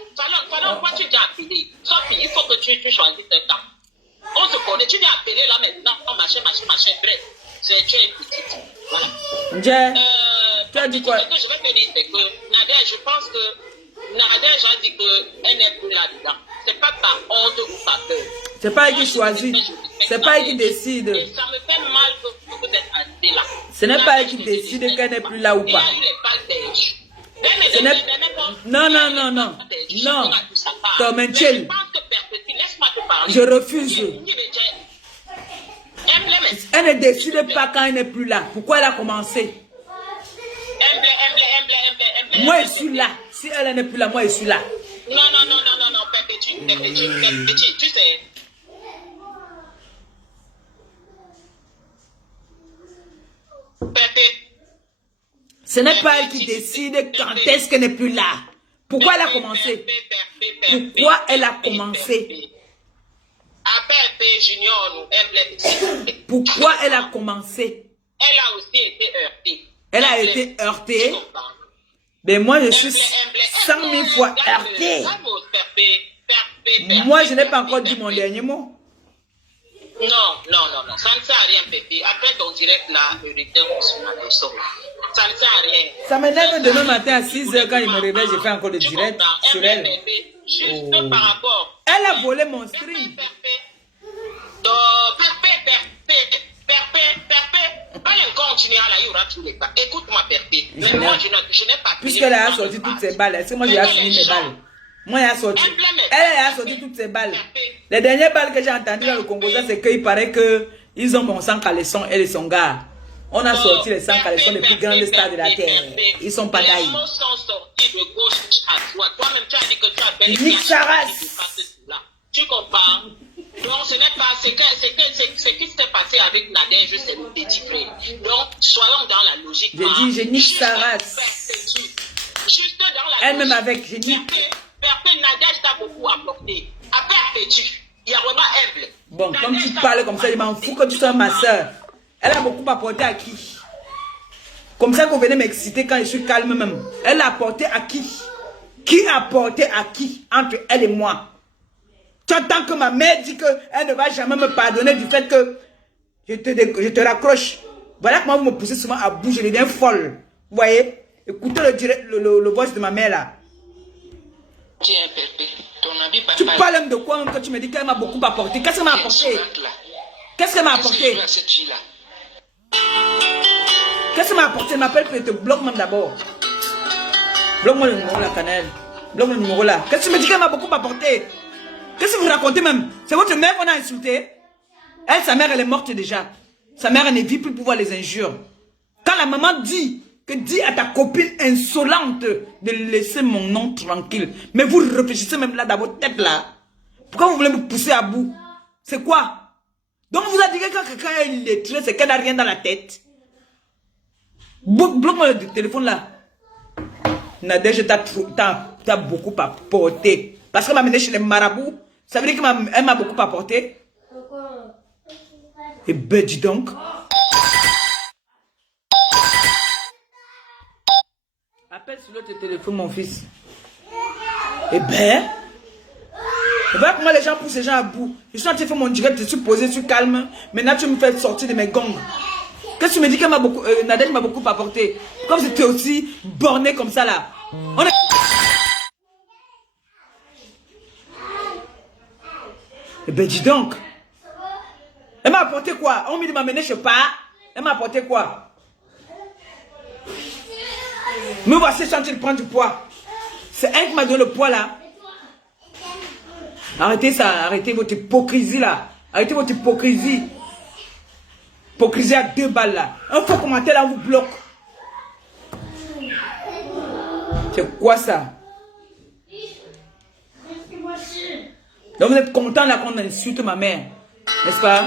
pourquoi tu viens appeler? Sophie, il faut que tu choisisses tes temps. On se connaît, tu viens appeler là maintenant, machin, bref. Tu es une petite. Voilà. Tu as dit quoi? Ce que je vais te dire, c'est que Nadia, je pense que Nadia a dit qu'elle n'est plus là-dedans. C'est pas par honte ou par peur. C'est pas elle qui choisit. C'est pas elle qui décide. Et ça me fait mal que vous êtes assis là. Ce n'est pas elle qui décide qu'elle n'est plus là ou pas. Non. Tom Enchel. Je refuse. Elle ne décide pas quand elle n'est plus là. Pourquoi elle a commencé? Moi je suis là. Si elle n'est plus là, moi je suis là. Non, petit, tu sais. Ce n'est pas elle qui décide quand est-ce qu'elle n'est plus là. Pourquoi elle a commencé? Pourquoi elle a commencé? Pourquoi elle a commencé? Elle a aussi été heurtée. Elle a été heurtée. Mais moi, je suis 100 000 fois heurtée. Moi, je n'ai pas encore dit mon dernier mot. Non. Ça ne sert à rien, Pépé. Après ton direct là, le rythme ça ne sert à rien. Ça m'énerve demain matin à 6 h quand il me réveille, je fais encore le direct sur elle. Juste par rapport. Elle a volé mon stream. Quand il continuera là, il y aura tous les pas. Écoute-moi, Pépé. Moi, je n'ai pas. Puisqu'elle a sorti toutes ses balles, est-ce que moi j'ai fini mes balles? Moi, elle a sorti. Elle a sorti toutes ses balles. Les dernières balles que j'ai entendues dans le Congo, c'est qu'il paraît qu'ils ont mon sang caleçon et les songars. On a sorti les 100 caleçons les plus grandes stars de la terre. Ils sont pas d'ailleurs. Les mots sont sortis de gauche à droite. Toi-même, tu as dit que tu as bel Nick Saras. Tu comprends? Donc, ce n'est pas ce qui s'est passé avec Nadège, c'est le petit frère. Donc, soyons dans la logique. J'ai dit, j'ai Nick Saras. Juste dans la elle-même avec, j'ai dit. Nadège t'a beaucoup apporté. Après, petit, il y a vraiment humble. Bon, comme tu parles comme ça, je m'en fous que tu sois ma soeur. Elle a beaucoup apporté à qui? Comme ça qu'on venait m'exciter quand je suis calme même. Elle a apporté à qui? Qui a apporté à qui entre elle et moi? Tu entends que ma mère dit qu'elle ne va jamais me pardonner du fait que je te raccroche. Voilà comment vous me poussez souvent à bout, je deviens folle. Vous voyez? Écoutez le voice de ma mère là. Tu parles de quoi même quand tu me dis qu'elle m'a beaucoup apporté? Qu'est-ce qu'elle m'a apporté? Qu'est-ce qu'elle m'a apporté? Qu'est-ce qu'elle m'a apporté? Elle m'appelle que je te bloque même d'abord. Bloque-moi le numéro là, Canel. Bloque-moi le numéro là. Qu'est-ce que tu me dis qu'elle m'a beaucoup apporté? Qu'est-ce que vous racontez même? C'est votre mère qu'on a insulté? Elle, sa mère, elle est morte déjà. Sa mère, elle ne vit plus pour voir les injures. Quand la maman dit à ta copine insolente de laisser mon nom tranquille. Mais vous réfléchissez même là dans votre tête là. Pourquoi vous voulez me pousser à bout? C'est quoi? Donc vous avez dit que quand quelqu'un est illettré, c'est qu'elle n'a rien dans la tête. Bloque-moi le téléphone là. Nadège t'as beaucoup apporté. Parce qu'elle m'a amené chez les marabouts. Ça veut dire qu'elle m'a beaucoup apporté. Et ben dis donc. Appelle sur l'autre téléphone mon fils. Et ben. Voilà comment les gens poussent les gens à bout. Je suis en train de faire mon direct, je suis posé, je suis calme. Maintenant tu me fais sortir de mes gongs. Qu'est-ce que tu me dis qu'elle m'a beaucoup. Nadège m'a beaucoup apporté. Comme c'était aussi borné comme ça là. On est... Eh ben dis donc. Elle m'a apporté quoi? On m'a dit de m'amener, je sais pas. Elle m'a apporté quoi? Me voici, je suis en train de prendre du poids. C'est elle qui m'a donné le poids là. Arrêtez ça, arrêtez votre hypocrisie là. Arrêtez votre hypocrisie. Hypocrisie à 2 balles là. Un faux commentaire là, on vous bloque. C'est quoi ça? Donc vous êtes content là qu'on insulte ma mère, n'est-ce pas?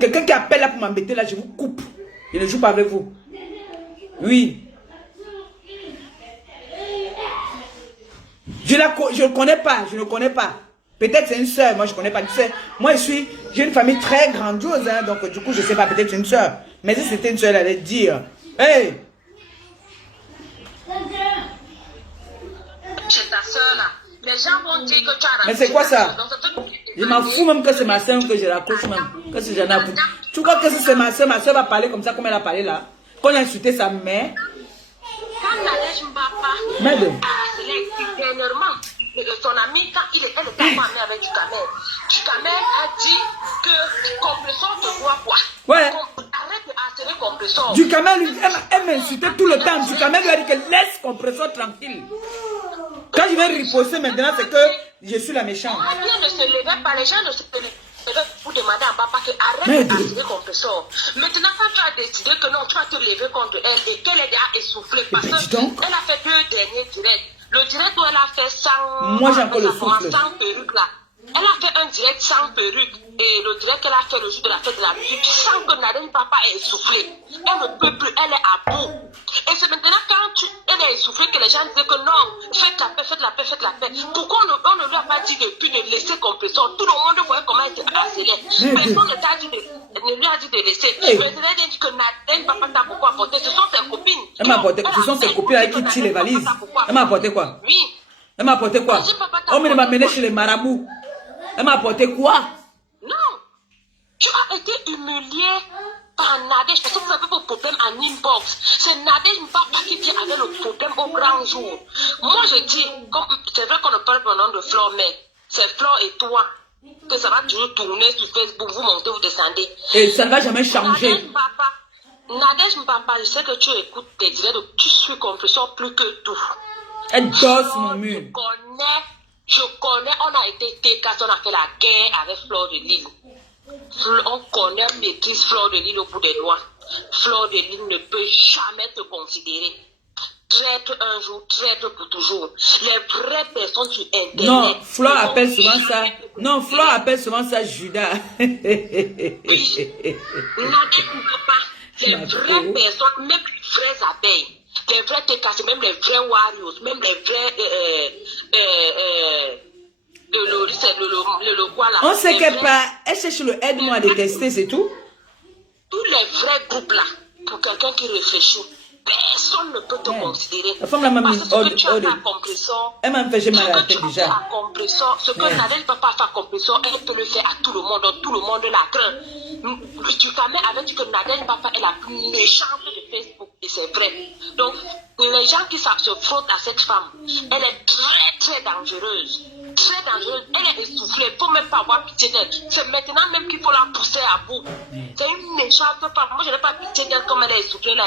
Quelqu'un qui appelle là pour m'embêter là, je vous coupe. Je ne joue pas avec vous. Oui. Je ne connais pas, je ne connais pas. Peut-être c'est une soeur, moi je ne connais pas. Tu sais, moi j'ai une famille très grandiose, hein, donc du coup je ne sais pas, peut-être c'est une soeur. Mais si c'était une soeur, elle allait dire, hey! C'est ta soeur là. Les gens vont dire que tu as... Mais c'est quoi ça? Je m'en fous même que c'est ma soeur que je raccroche même. Que c'est j'en ai. Tu crois que si c'est ma soeur va parler comme ça, comme elle a parlé là? Qu'on a insulté sa mère? Quand Nadège Mbapa Madame. dernièrement, son ami, quand elle était mariée avec Ducamel a dit que Compressor te voit quoi? Ouais. Arrête de harceler Compressor. Ducamel, elle m'insultait tout le temps. Ducamel lui a dit que laisse Compressor tranquille. Quand je vais riposter maintenant, c'est que je suis la méchante. Les gens ne se levaient pas, les gens ne se levaient pour demander à Papa que arrête de harceler Compressor. Maintenant, quand tu as décidé que non, tu vas te lever contre elle et qu'elle est déjà essoufflée parce qu'elle a fait 2 derniers directs. Le direct où elle a fait sans... Moi, j'ai encore le souffle. Sans perruque là. Elle a fait un direct sans perruque. Et le direct qu'elle a fait le jour de la fête de la musique, tu sens que Nadège Mbapa est essoufflée. Elle ne peut plus, elle est à bout. Et c'est maintenant quand elle est essoufflée que les gens disent que non, faites la paix, faites la paix, faites la paix. Pourquoi on ne lui a pas dit depuis de laisser Compressor? Tout le monde voyait comment elle était harcelée. Personne ne lui a dit de laisser. Mais elle a dit que Nadège Mbapa t'a beaucoup apporté. Ce sont ses copines. Elle m'a apporté, ce sont ses copines avec qui tire les valises. Elle m'a apporté quoi? Oui. Elle m'a apporté quoi? On m'a amené chez les marabouts. Elle m'a apporté quoi? Non. Tu as été humilié par Nadège parce que vous avez vos problèmes en inbox. C'est Nadège Mbapa qui vient avec le problème au grand jour. Moi je dis, c'est vrai qu'on ne parle pas au nom de Flore, mais c'est Flore et toi que ça va toujours tourner sur Facebook, vous montez, vous descendez. Et ça ne va jamais changer. Nadège Mbapa, je sais que tu écoutes tes directs, tu suis Compressor plus que tout. Elle gosse mon mur. Je connais, on a été TK, on a fait la guerre avec Flore de Lille. On connaît, maîtrise Flore de Lille au bout des doigts. Flore de Lille ne peut jamais te considérer. Traître un jour, traître pour toujours. Les vraies personnes sur Internet. Non, Flore appelle souvent ça. Non, Flore appelle souvent ça Judas. Oui. Nadège Mbapa, les vraies personnes, même les vraies abeilles. Les vrais TK, même les vrais warriors, même les vrais le quoi là. On sait qu'elle pas, elle cherche le aide-moi à détester, c'est tout. Tous les vrais groupes là, pour quelqu'un qui réfléchit, personne ne peut te considérer. La femme là m'a mis parce que ce que tu as fait à Compressor, elle m'a fait mal à la tête déjà. Ce que Nadège Mbapa a fait à Compressor, elle peut le faire à tout le monde, donc tout le monde la craint. Ducamel avait dit que Nadège Mbapa est la plus méchante de Facebook, et c'est vrai. Donc, les gens qui se frottent à cette femme, elle est très très dangereuse. Très dangereuse. Elle est essoufflée, il ne faut même pas avoir pitié d'elle. C'est maintenant même qu'il faut la pousser à bout. C'est une méchante femme. Moi, je n'ai pas pitié d'elle comme elle est essoufflée là.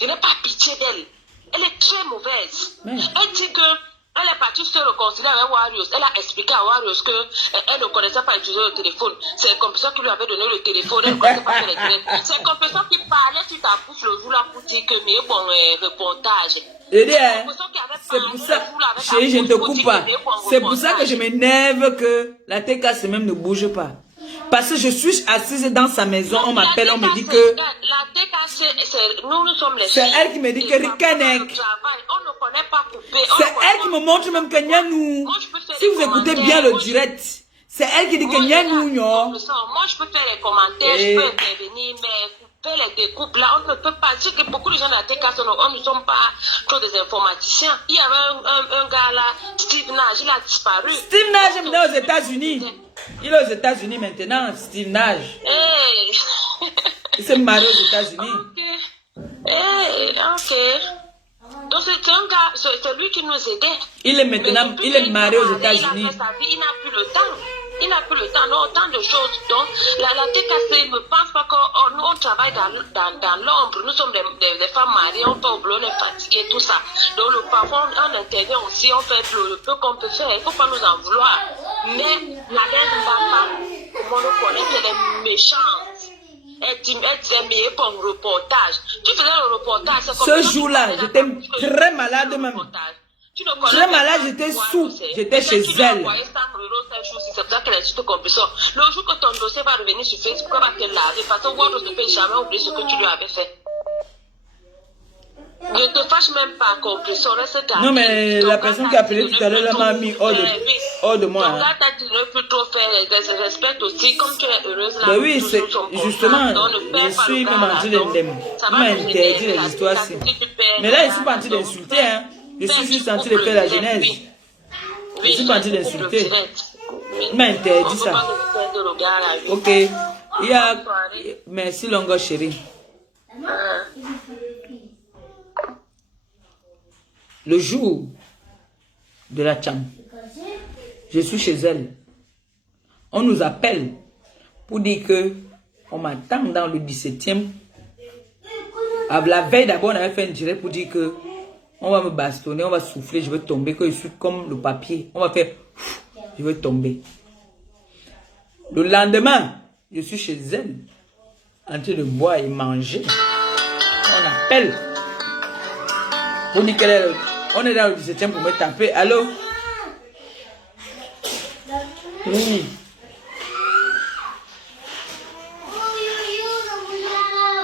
Je n'ai pas pitié d'elle. Elle est très mauvaise. Elle dit que elle est partie se réconcilier avec Warriors. Elle a expliqué à Warriors qu'elle ne connaissait pas utiliser le téléphone. C'est le Compressor qui lui avait donné le téléphone. Elle ne connaissait pas faire les téléphones. C'est le Compressor qui parlait sur ta bouche le jour là pour dire que mais bon reportage. C'est pour ça, chérie, je ne te coupe pas. C'est pour ça que je m'énerve que la TK même ne bouge pas. Parce que je suis assise dans sa maison, on m'appelle, on me dit que... La TK, nous sommes les c'est elle qui me dit que Rikanek. On ne connaît pas couper. C'est elle qui me montre même que Nyanou. Si vous écoutez bien le direct, c'est elle qui dit que Nyanou, non. Moi, je peux faire les commentaires, je peux intervenir, mais faire les découpes là, on ne peut pas. C'est que beaucoup de gens de la TK, on ne sont pas trop des informaticiens. Il y avait un gars là, Steve Nage, il a disparu. Steve Nage est maintenant aux États-Unis. Il est aux États-Unis maintenant, Steve Nage. Il s'est marié aux États-Unis. Ok. Donc c'est un gars, c'est lui qui nous aidait. Il est maintenant, il est marié aux États-Unis. Il a fait sa vie, il n'a plus le temps. Il n'a plus le temps, non, autant de choses. Donc, la TKC ne pense pas que nous, on travaille dans l'ombre. Nous sommes des femmes mariées, on peut oublier, on est fatigué, tout ça. Donc, parfois, on intervient aussi, on fait le peu qu'on peut faire. Il ne faut pas nous en vouloir. Mais, Nadège Mbapa, comment on connaît qu'elle est méchante. Elle disait, mais pour un reportage. Tu faisais le reportage, c'est comme ce jour-là, j'étais très malade même. Tu ne connais Je suis malade, j'étais sous. J'étais chez elle. C'est pour ça qu'elle est juste compréhension. Le jour que ton dossier va revenir sur Facebook, elle va te laver parce que Word ne peut jamais oublier ce que tu lui avais fait. Ne te fâche même pas, compréhension. Non, mais la personne qui a appelé tout à l'heure, elle m'a mis hors de moi. Ton gars t'a dit de ne plus trop faire, respecte aussi, comme tu es heureuse là. Ben oui, c'est justement, je suis même en train de m'interdire les histoires. Mais là, je suis pas en train d'insulter, hein. Je suis juste en train de faire la genèse. Je suis pas en train d'insulter. Il m'a interdit ça. Ok. Il y a... Merci, Longo chérie. Le jour de la chambre, je suis chez elle. On nous appelle pour dire que on m'attend dans le 17e. La veille d'abord, on avait fait un direct pour dire que on va me bastonner, on va souffler, je vais tomber, que je suis comme le papier. On va faire, je vais tomber. Le lendemain, je suis chez elle, en train de boire et manger. On appelle pour dire qu'elle est... On est dans le 17e pour me taper. Allô? Oui.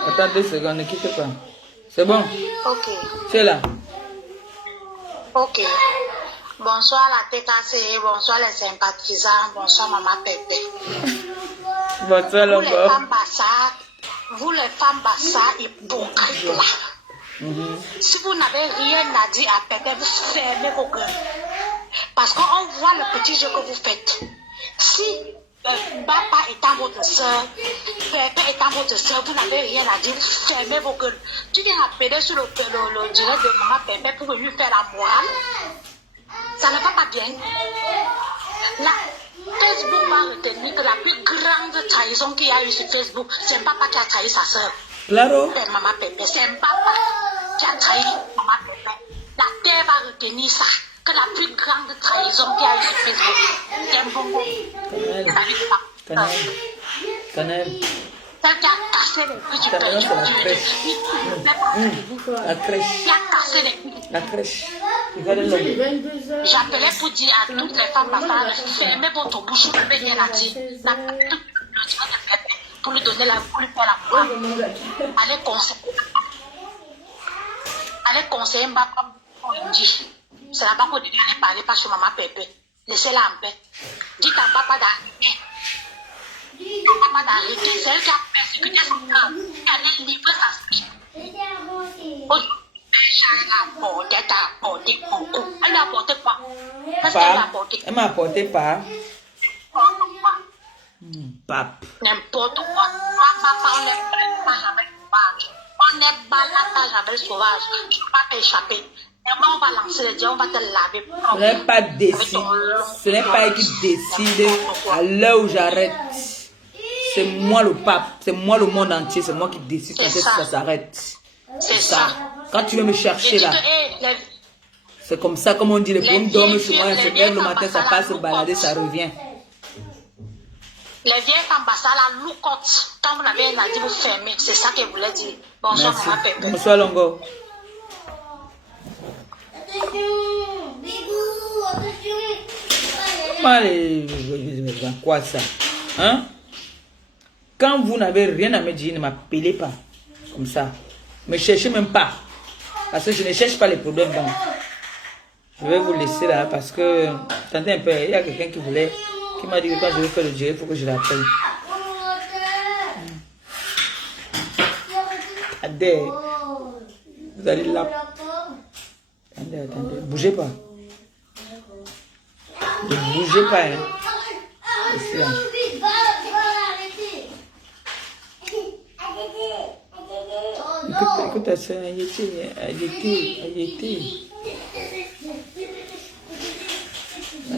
Attends 2 secondes, ne quitte pas. C'est bon? Ok. C'est là. Ok. Bonsoir la TKC, bonsoir les sympathisants, bonsoir Maman Pépé. Bonsoir Longo. Vous les femmes bassas hypocrites là. Si vous n'avez rien à dire à Pépé, vous fermez vos gueules. Parce qu'on voit le petit jeu que vous faites. Si Papa étant votre soeur, Pépé étant votre soeur, vous n'avez rien à dire, vous fermez vos gueules. Tu viens appeler sur le direct de Maman Pépé pour lui faire la morale. Ça ne va pas bien. Là, Facebook va retenir que la plus grande trahison qu'il y a eu sur Facebook, c'est Papa qui a trahi sa soeur. Claro. Maman Pépé, c'est Papa qui a trahi Maman Pépé. La terre va retenir ça. Que la plus grande trahison qu'il y a eu sur Facebook, c'est un bonbon. Canel. Ça qui a cassé les couilles du peuple. La crèche. Qui a cassé les couilles. La crèche. J'appelais pour dire à toutes les femmes bassales, fermez votre bouche, vous n'avez rien à dire. Pour lui donner la pour lui faire la foi. Allez conseiller Mbapa pour lui dire. C'est là-bas qu'on dit ne parlez pas sur Maman Pépé. Laissez-la en paix. Dites à Papa d'arrêter. Papa d'arrêter. C'est elle qui a persécuté son cœur. Elle a livré sa vie. Elle a apporté quoi? Elle m'a apporté pas. Pape. N'importe quoi. Papa, on n'est pas jamais sauvage. On n'est pas jamais sauvage. Je ne peux pas t'échapper. Et moi, on va lancer les dieux, on va te laver. Ce n'est pas décidé. Ce n'est pas elle qui décide à l'heure où j'arrête. C'est moi le pape. C'est moi le monde entier. C'est moi qui décide quand ça s'arrête. C'est ça. Quand tu veux me chercher là. C'est comme ça, comme on dit, les bonnes dorment chez moi, elles se lèvent le matin, ça passe se balader, ça revient. Les vieilles femmes basses, la loucotte, quand vous n'avez rien à dire, vous fermez. C'est ça qu'elle voulait dire. Bonsoir, Maman Pépé. Bonsoir, Longo. Quoi ça? Hein? Quand vous n'avez rien à me dire, ne m'appelez pas. Comme ça. Ne me cherchez même pas. Parce que je ne cherche pas les problèmes. Donc. Je vais vous laisser là parce que, attendez un peu, il y a quelqu'un qui m'a dit que quand je vais faire le direct, il faut que je l'appelle. Attendez, vous allez là. Attendez, bougez pas. Ne bougez pas, hein. Ici, là. Écoute, ça, elle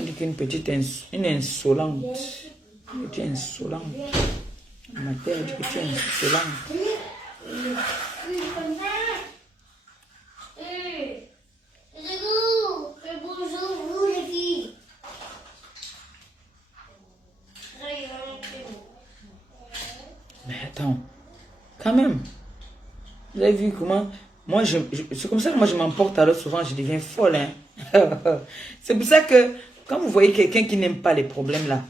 dit qu'une petite insolente. Tu es insolente. Ma terre dit que tu es insolente. Bonjour, vous les filles. Mais attends, quand même. Vous avez vu comment Moi, c'est comme ça que moi, je m'emporte alors souvent, je deviens folle. Hein. C'est pour ça que quand vous voyez quelqu'un qui n'aime pas les problèmes là,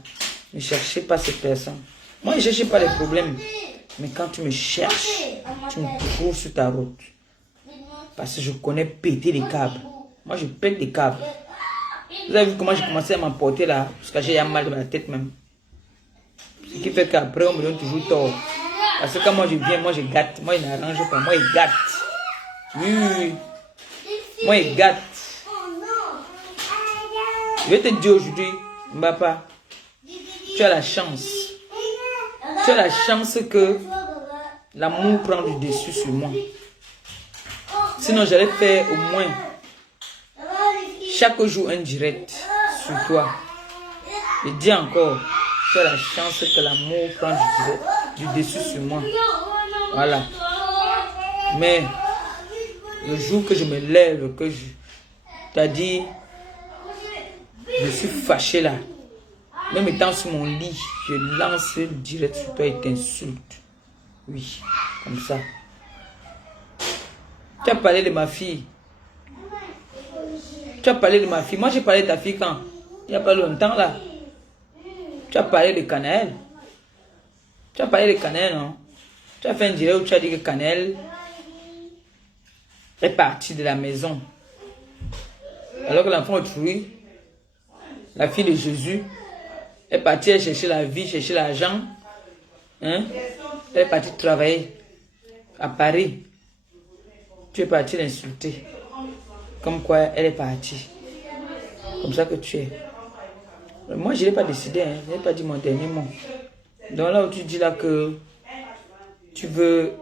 ne cherchez pas cette personne. Moi, je ne cherche pas les problèmes. Mais quand tu me cherches, tu me trouves sur ta route. Parce que je connais péter les câbles. Moi, je pète des câbles. Vous avez vu comment j'ai commencé à m'emporter là? Parce que j'ai mal dans la tête même. Ce qui fait qu'après, on me donne toujours tort. Parce que quand moi je viens, moi je gâte. Moi, il n'arrange pas. Moi, il gâte. Oui, oui, oui. Moi, il gâte. Je vais te dire aujourd'hui, Mbappa, tu as la chance. Tu as la chance que l'amour prend du dessus sur moi. Sinon, j'allais faire au moins chaque jour un direct sur toi. Je dis encore, tu as la chance que l'amour prend du dessus sur moi. Voilà. Mais le jour que je me lève, que je t'ai dit, je suis fâché là. Même étant sur mon lit, je lance le direct sur toi et t'insulte. Oui, comme ça. Tu as parlé de ma fille. Tu as parlé de ma fille. Moi, j'ai parlé de ta fille quand? Il n'y a pas longtemps là. Tu as parlé de Cannelle. Tu as parlé de Cannelle, non? Tu as fait un direct où tu as dit que Cannelle est partie de la maison. Alors que l'enfant autrui, la fille de Jésus, est partie chercher la vie, chercher l'argent. Hein? Elle est partie travailler à Paris. Tu es parti l'insulter. Comme quoi elle est partie. Comme ça que tu es. Moi, je n'ai pas décidé. Hein. Je n'ai pas dit mon dernier mot. Donc là où tu dis là que tu veux...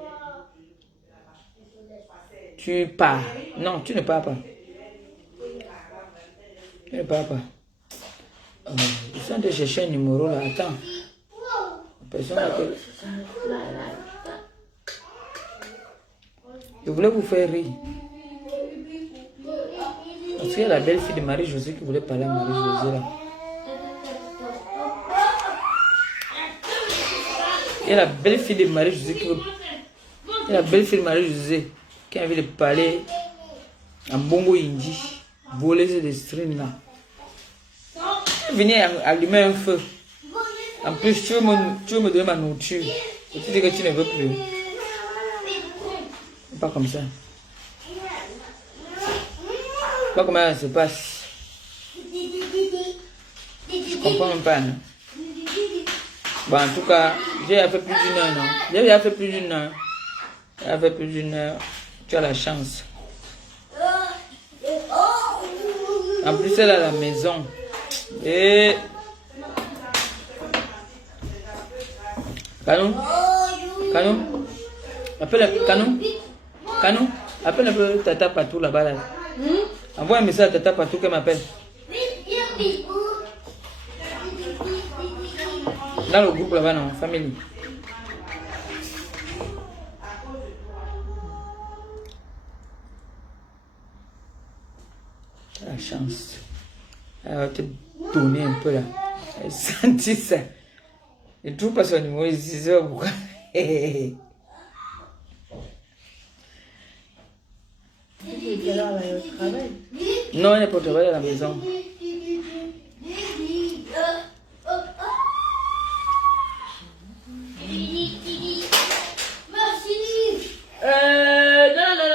Tu pars. Non, tu ne pars pas. Tu ne pars pas. Ils sont de chercher un numéro là. Attends. Personne n'appelle. Je voulais vous faire rire. Parce qu'il y a la belle fille de Marie-Josée qui voulait parler à Marie-Josée là. Il y a la belle fille de Marie-Josée qui veut... Il y a la belle fille de Marie-Josée qui a envie de parler en bongo hindi. Voler des streams là. Venir allumer un feu. En plus, tu veux me donner ma nourriture. Et tu dis que tu ne veux plus. Pas comme ça. Pas comment ça se passe. Je comprends même pas. Non? Bon, en tout cas, j'ai fait plus d'une heure, non? J'ai fait plus d'une heure. J'ai fait plus d'une heure. Tu as la chance. En plus, elle est à la maison. Et... Canou, appelle Canou, appelle un peu Tata Patou là-bas. Là. Envoie un message à Tata Patou qu'elle m'appelle. Dans le groupe là-bas, non, famille. T'as la chance. Elle va te donner un peu là. Elle sentit ça. Et tout passe au numéro ici, c'est pourquoi. Non, elle n'est pas au travail à la maison.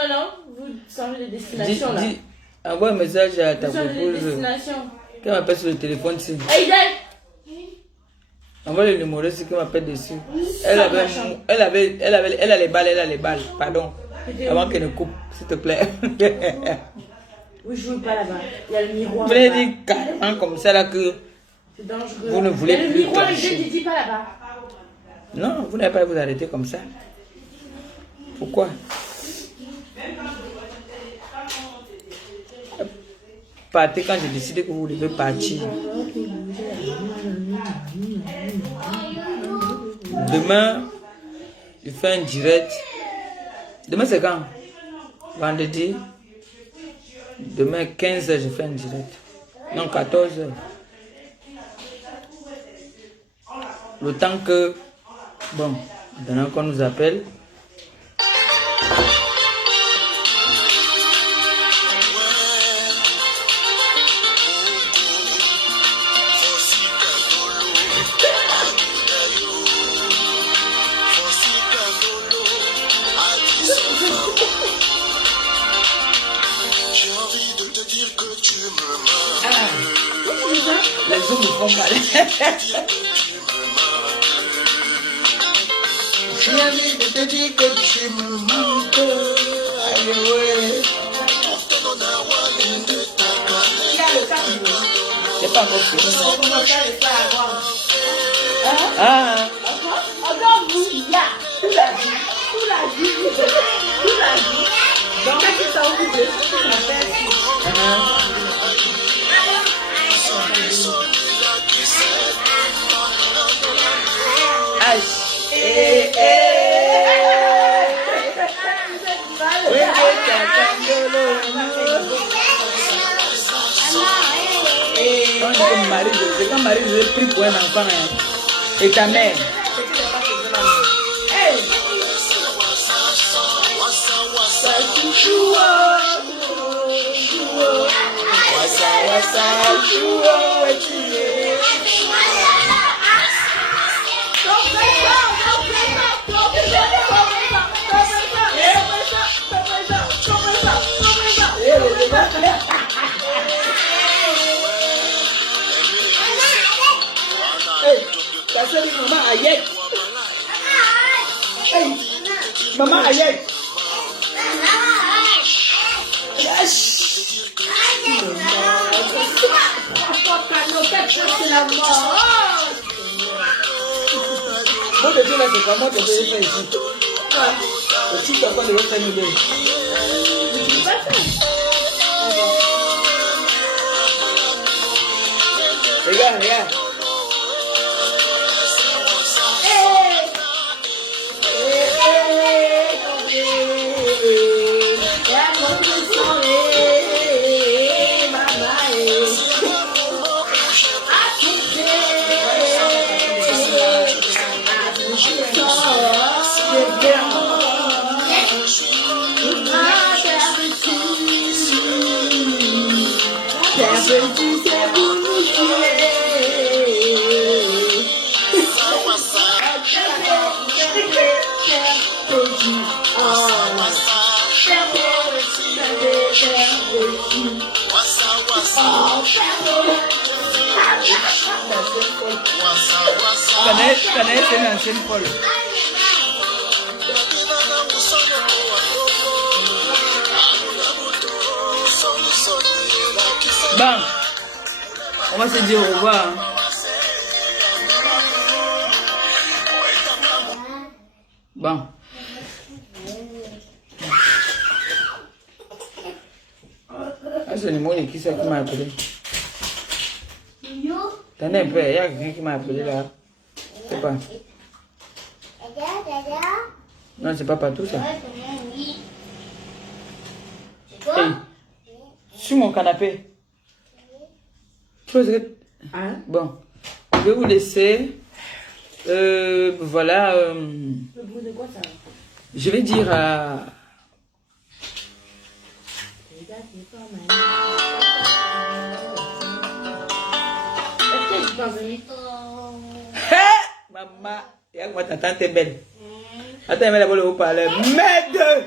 Non. Vous changez de destination là. Envoie un message à ta proposée. destination. Qu'elle m'appelle sur le téléphone ici. Envoie le numéro ici qu'elle m'appelle dessus. Elle a les balles, pardon. Avant qu'elle ne coupe, s'il te plaît. Vous ne jouez pas là-bas. Il y a le miroir. Vous voulez dire carrément comme ça là que c'est dangereux. Vous ne voulez plus clencher. Je ne dis pas là-bas. Non, vous n'avez pas à vous arrêter comme ça. Pourquoi? Partez quand j'ai décidé que vous devez partir. Demain, je fais un direct. Demain, c'est quand? Vendredi. Demain, 15h, je fais un direct. Non, 14h. Le temps que... Bon, maintenant qu'on nous appelle. Les hommes me font mal. J'ai envie de te dire que tu me manques. Allez, ouais. C'est pas encore fini. Ah. Encore vous, il y a tout la vie. Donc, quand tu t'en occupes de ce que tu m'appelles, Quand Marie, je l'ai pris pour un enfant. Et ta mère. Maman Ayek. Hey, Maman Ayek. Yes. Moi, de Dieu, là, c'est comment tu peux faire ici? Aussi, tu as pas de l'autre famille. Regarde. C'est une ancienne folle. Bon, on va se dire au revoir. Bon. Ah, c'est le mot qui c'est qui m'a appelé. T'en es un peu, il y a quelqu'un qui m'a appelé là. C'est pas. Non, c'est pas partout ça. Hey, sur mon canapé. Hein? Bon, je vais vous laisser. Voilà. Le bruit de quoi ça? Je vais dire à. Maman, regarde-moi, ta tante est belle. Attends, elle va vous parler. Merde!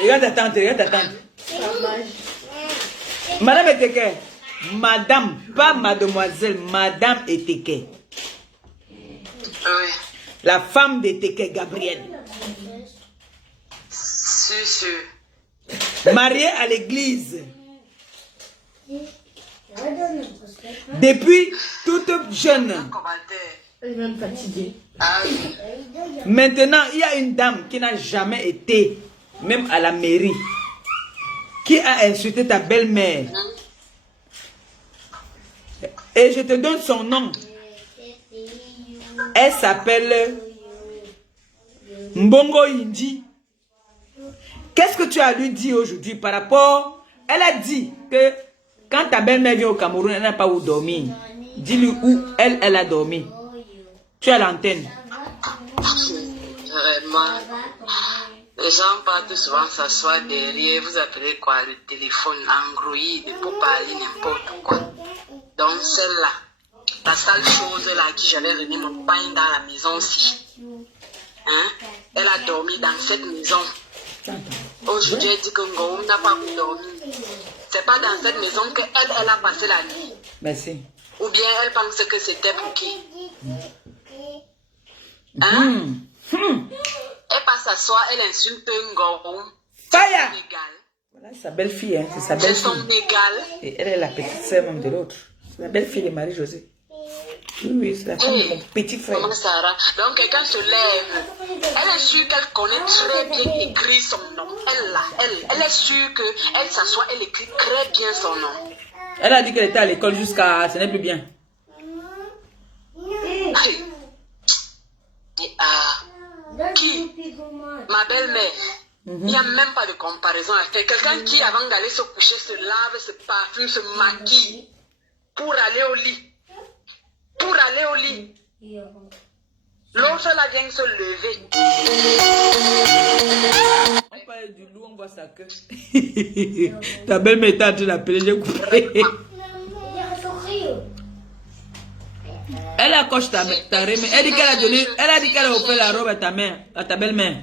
Regarde ta tante. Madame Eteke. Madame, pas mademoiselle, Madame Eteke. Oui. La femme d'Eteke, Gabrielle. Si. Mariée à l'église. Depuis toute jeune. Elle est même fatiguée. Maintenant, il y a une dame qui n'a jamais été, même à la mairie, qui a insulté ta belle-mère. Et je te donne son nom. Elle s'appelle Mbongo Indi. Qu'est-ce que tu as lui dit aujourd'hui par rapport... Elle a dit que quand ta belle-mère vient au Cameroun, elle n'a pas où dormir. Dis-lui où elle a dormi. Tu as l'antenne. Vraiment. Les gens partent souvent s'asseoir derrière, vous appelez quoi, le téléphone Android pour parler n'importe quoi. Donc celle-là, la seule chose là qui j'avais remis mon pain dans la maison aussi. Hein? Elle a dormi dans cette maison. Aujourd'hui, elle dit que Ngom n'a pas dormi. C'est pas dans cette maison qu'elle a passé la nuit. Merci. Ou bien elle pense que c'était pour qui? Hein? Elle passe à soi, elle insulte un gars. Fire! Voilà sa belle-fille, hein. C'est sa C'est belle-fille. son égal. Et elle est la petite sœur même de l'autre. C'est la belle-fille de Marie-Josée. Oui, c'est la femme de mon petit frère. Comment ça va? Donc quelqu'un se lève. Elle est sûre qu'elle connaît très bien écrire son nom. Elle est sûre qu'elle s'assoit, elle écrit très bien son nom. Elle a dit qu'elle était à l'école jusqu'à... Ce n'est plus bien. Qui? Ma belle-mère. Il n'y a même pas de comparaison à faire. Quelqu'un qui, avant d'aller se coucher, se lave, se parfume, se maquille pour aller au lit. Pour aller au lit. L'autre là vient se lever. On parle du loup, on voit sa queue. Ta belle-mère était en train d'appeler, j'ai coupé. Elle accroche ta remède. Elle dit qu'elle a donné, elle a dit qu'elle a offert la robe à ta mère, à ta belle-mère.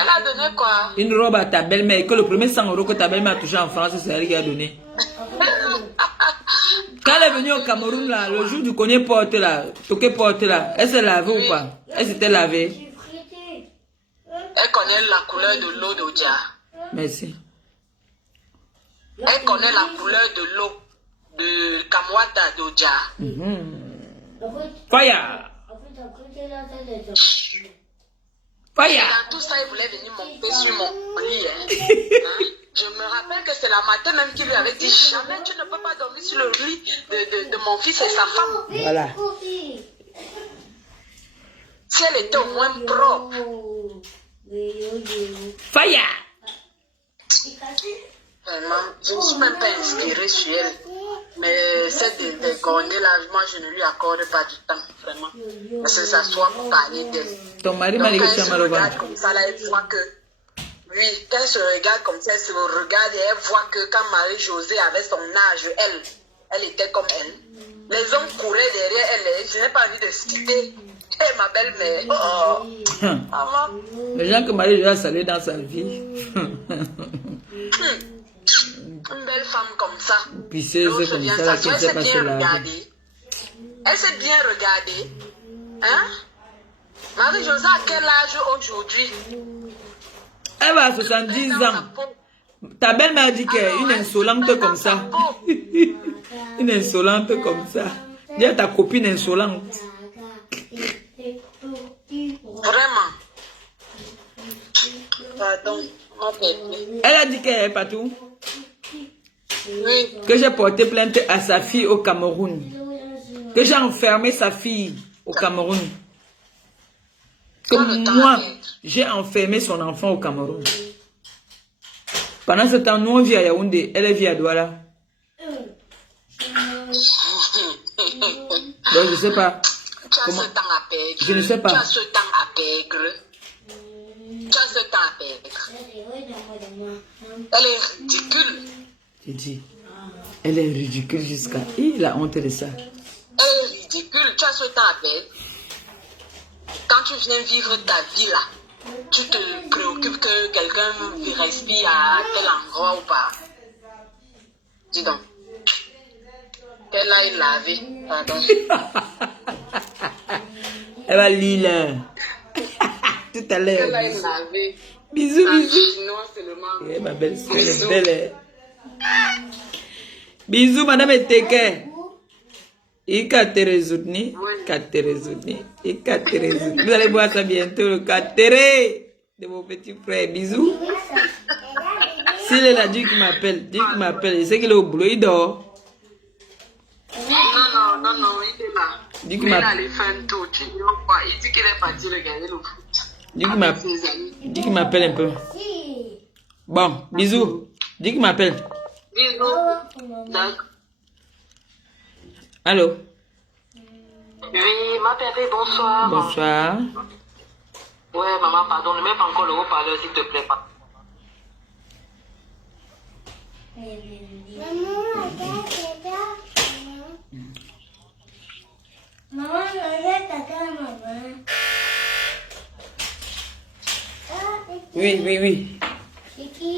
Elle a donné quoi? Une robe à ta belle-mère. Que le premier 100 € que ta belle-mère a touché en France, c'est elle qui a donné. Quand elle est venue au Cameroun, là, le jour du collier porte là, toqué porte là, elle s'est lavée ou pas? Elle s'était lavée. Elle connaît la couleur de l'eau d'Odia. Merci. Elle connaît la couleur de l'eau de Kamwata d'Odia. Fire! Fire! Dans tout ça, il voulait venir monter sur mon lit. Hein? Je me rappelle que c'est la matin même qui lui avait dit jamais tu ne peux pas dormir sur le lit de mon fils et sa femme. Voilà. Si elle était au moins propre. Fire! Vraiment, je ne suis même pas inspirée sur elle. Mais cette dégonée là, moi je ne lui accorde pas du temps, vraiment. Parce que ça soit pour parler d'elle. Ton mari m'a dit que tu as mal au ventre. Comme ça, là, elle voit que. Oui, quand elle se regarde comme ça, elle se regarde et elle voit que quand Marie-Josée avait son âge, elle était comme elle. Les hommes couraient derrière elle. Je n'ai pas envie de citer. Et ma belle-mère. Oh, maman. Les gens que Marie-Josée a salué dans sa vie. Une belle femme comme ça. Pisseuse comme ça, qui ne sait pas se laver. Elle s'est bien regardée. Hein? Marie-Josée a quel âge aujourd'hui? Elle va à 70 ans. Ta belle-mère dit qu'elle est une insolente comme ça. Une insolente comme ça. Dis à ta copine insolente. Vraiment. Pardon. Elle a dit qu'elle est partout. Oui. Que j'ai porté plainte à sa fille au Cameroun. Que j'ai enfermé sa fille au Cameroun. Que moi, j'ai enfermé son enfant au Cameroun. Pendant ce temps, nous on vit à Yaoundé, elle vit à Douala. Donc je ne sais pas. Comment... Je ne sais pas. Tu as ce temps à perdre. Tu as ce temps à perdre. Elle est ridicule. J'ai dit, elle est ridicule jusqu'à... Il a honte de ça. Elle est ridicule. Tu as ce temps à perdre. Quand tu viens vivre ta vie là, tu te préoccupes que quelqu'un respire à tel endroit ou pas. Dis donc. Qu'elle aille laver. Pardon. Elle va lire là. Tout à l'heure. Qu'elle aille laver. Bisous, bisous. Chinois seulement. Eh, ma belle soeur, elle est belle. Bisous, madame Eteke. Il a te résoudre. Vous allez voir ça bientôt, le catéré de vos petits frères. Bisous. S'il est là, Dieu qui m'appelle. Je sais qu'il est au boulot, il dort. Non, il est là. Il est allé faire un tour. Il dit qu'il est parti regarder le foot. Dieu qui m'appelle un peu. Bon, bisous. Dieu qui m'appelle. Bisous. D'accord. Allô? Oui, ma bébé, bonsoir. Bonsoir. Ouais, maman, pardon, ne mets pas encore le haut-parleur, s'il te plaît. Maman, regarde ta cara, maman. Oui. C'est qui?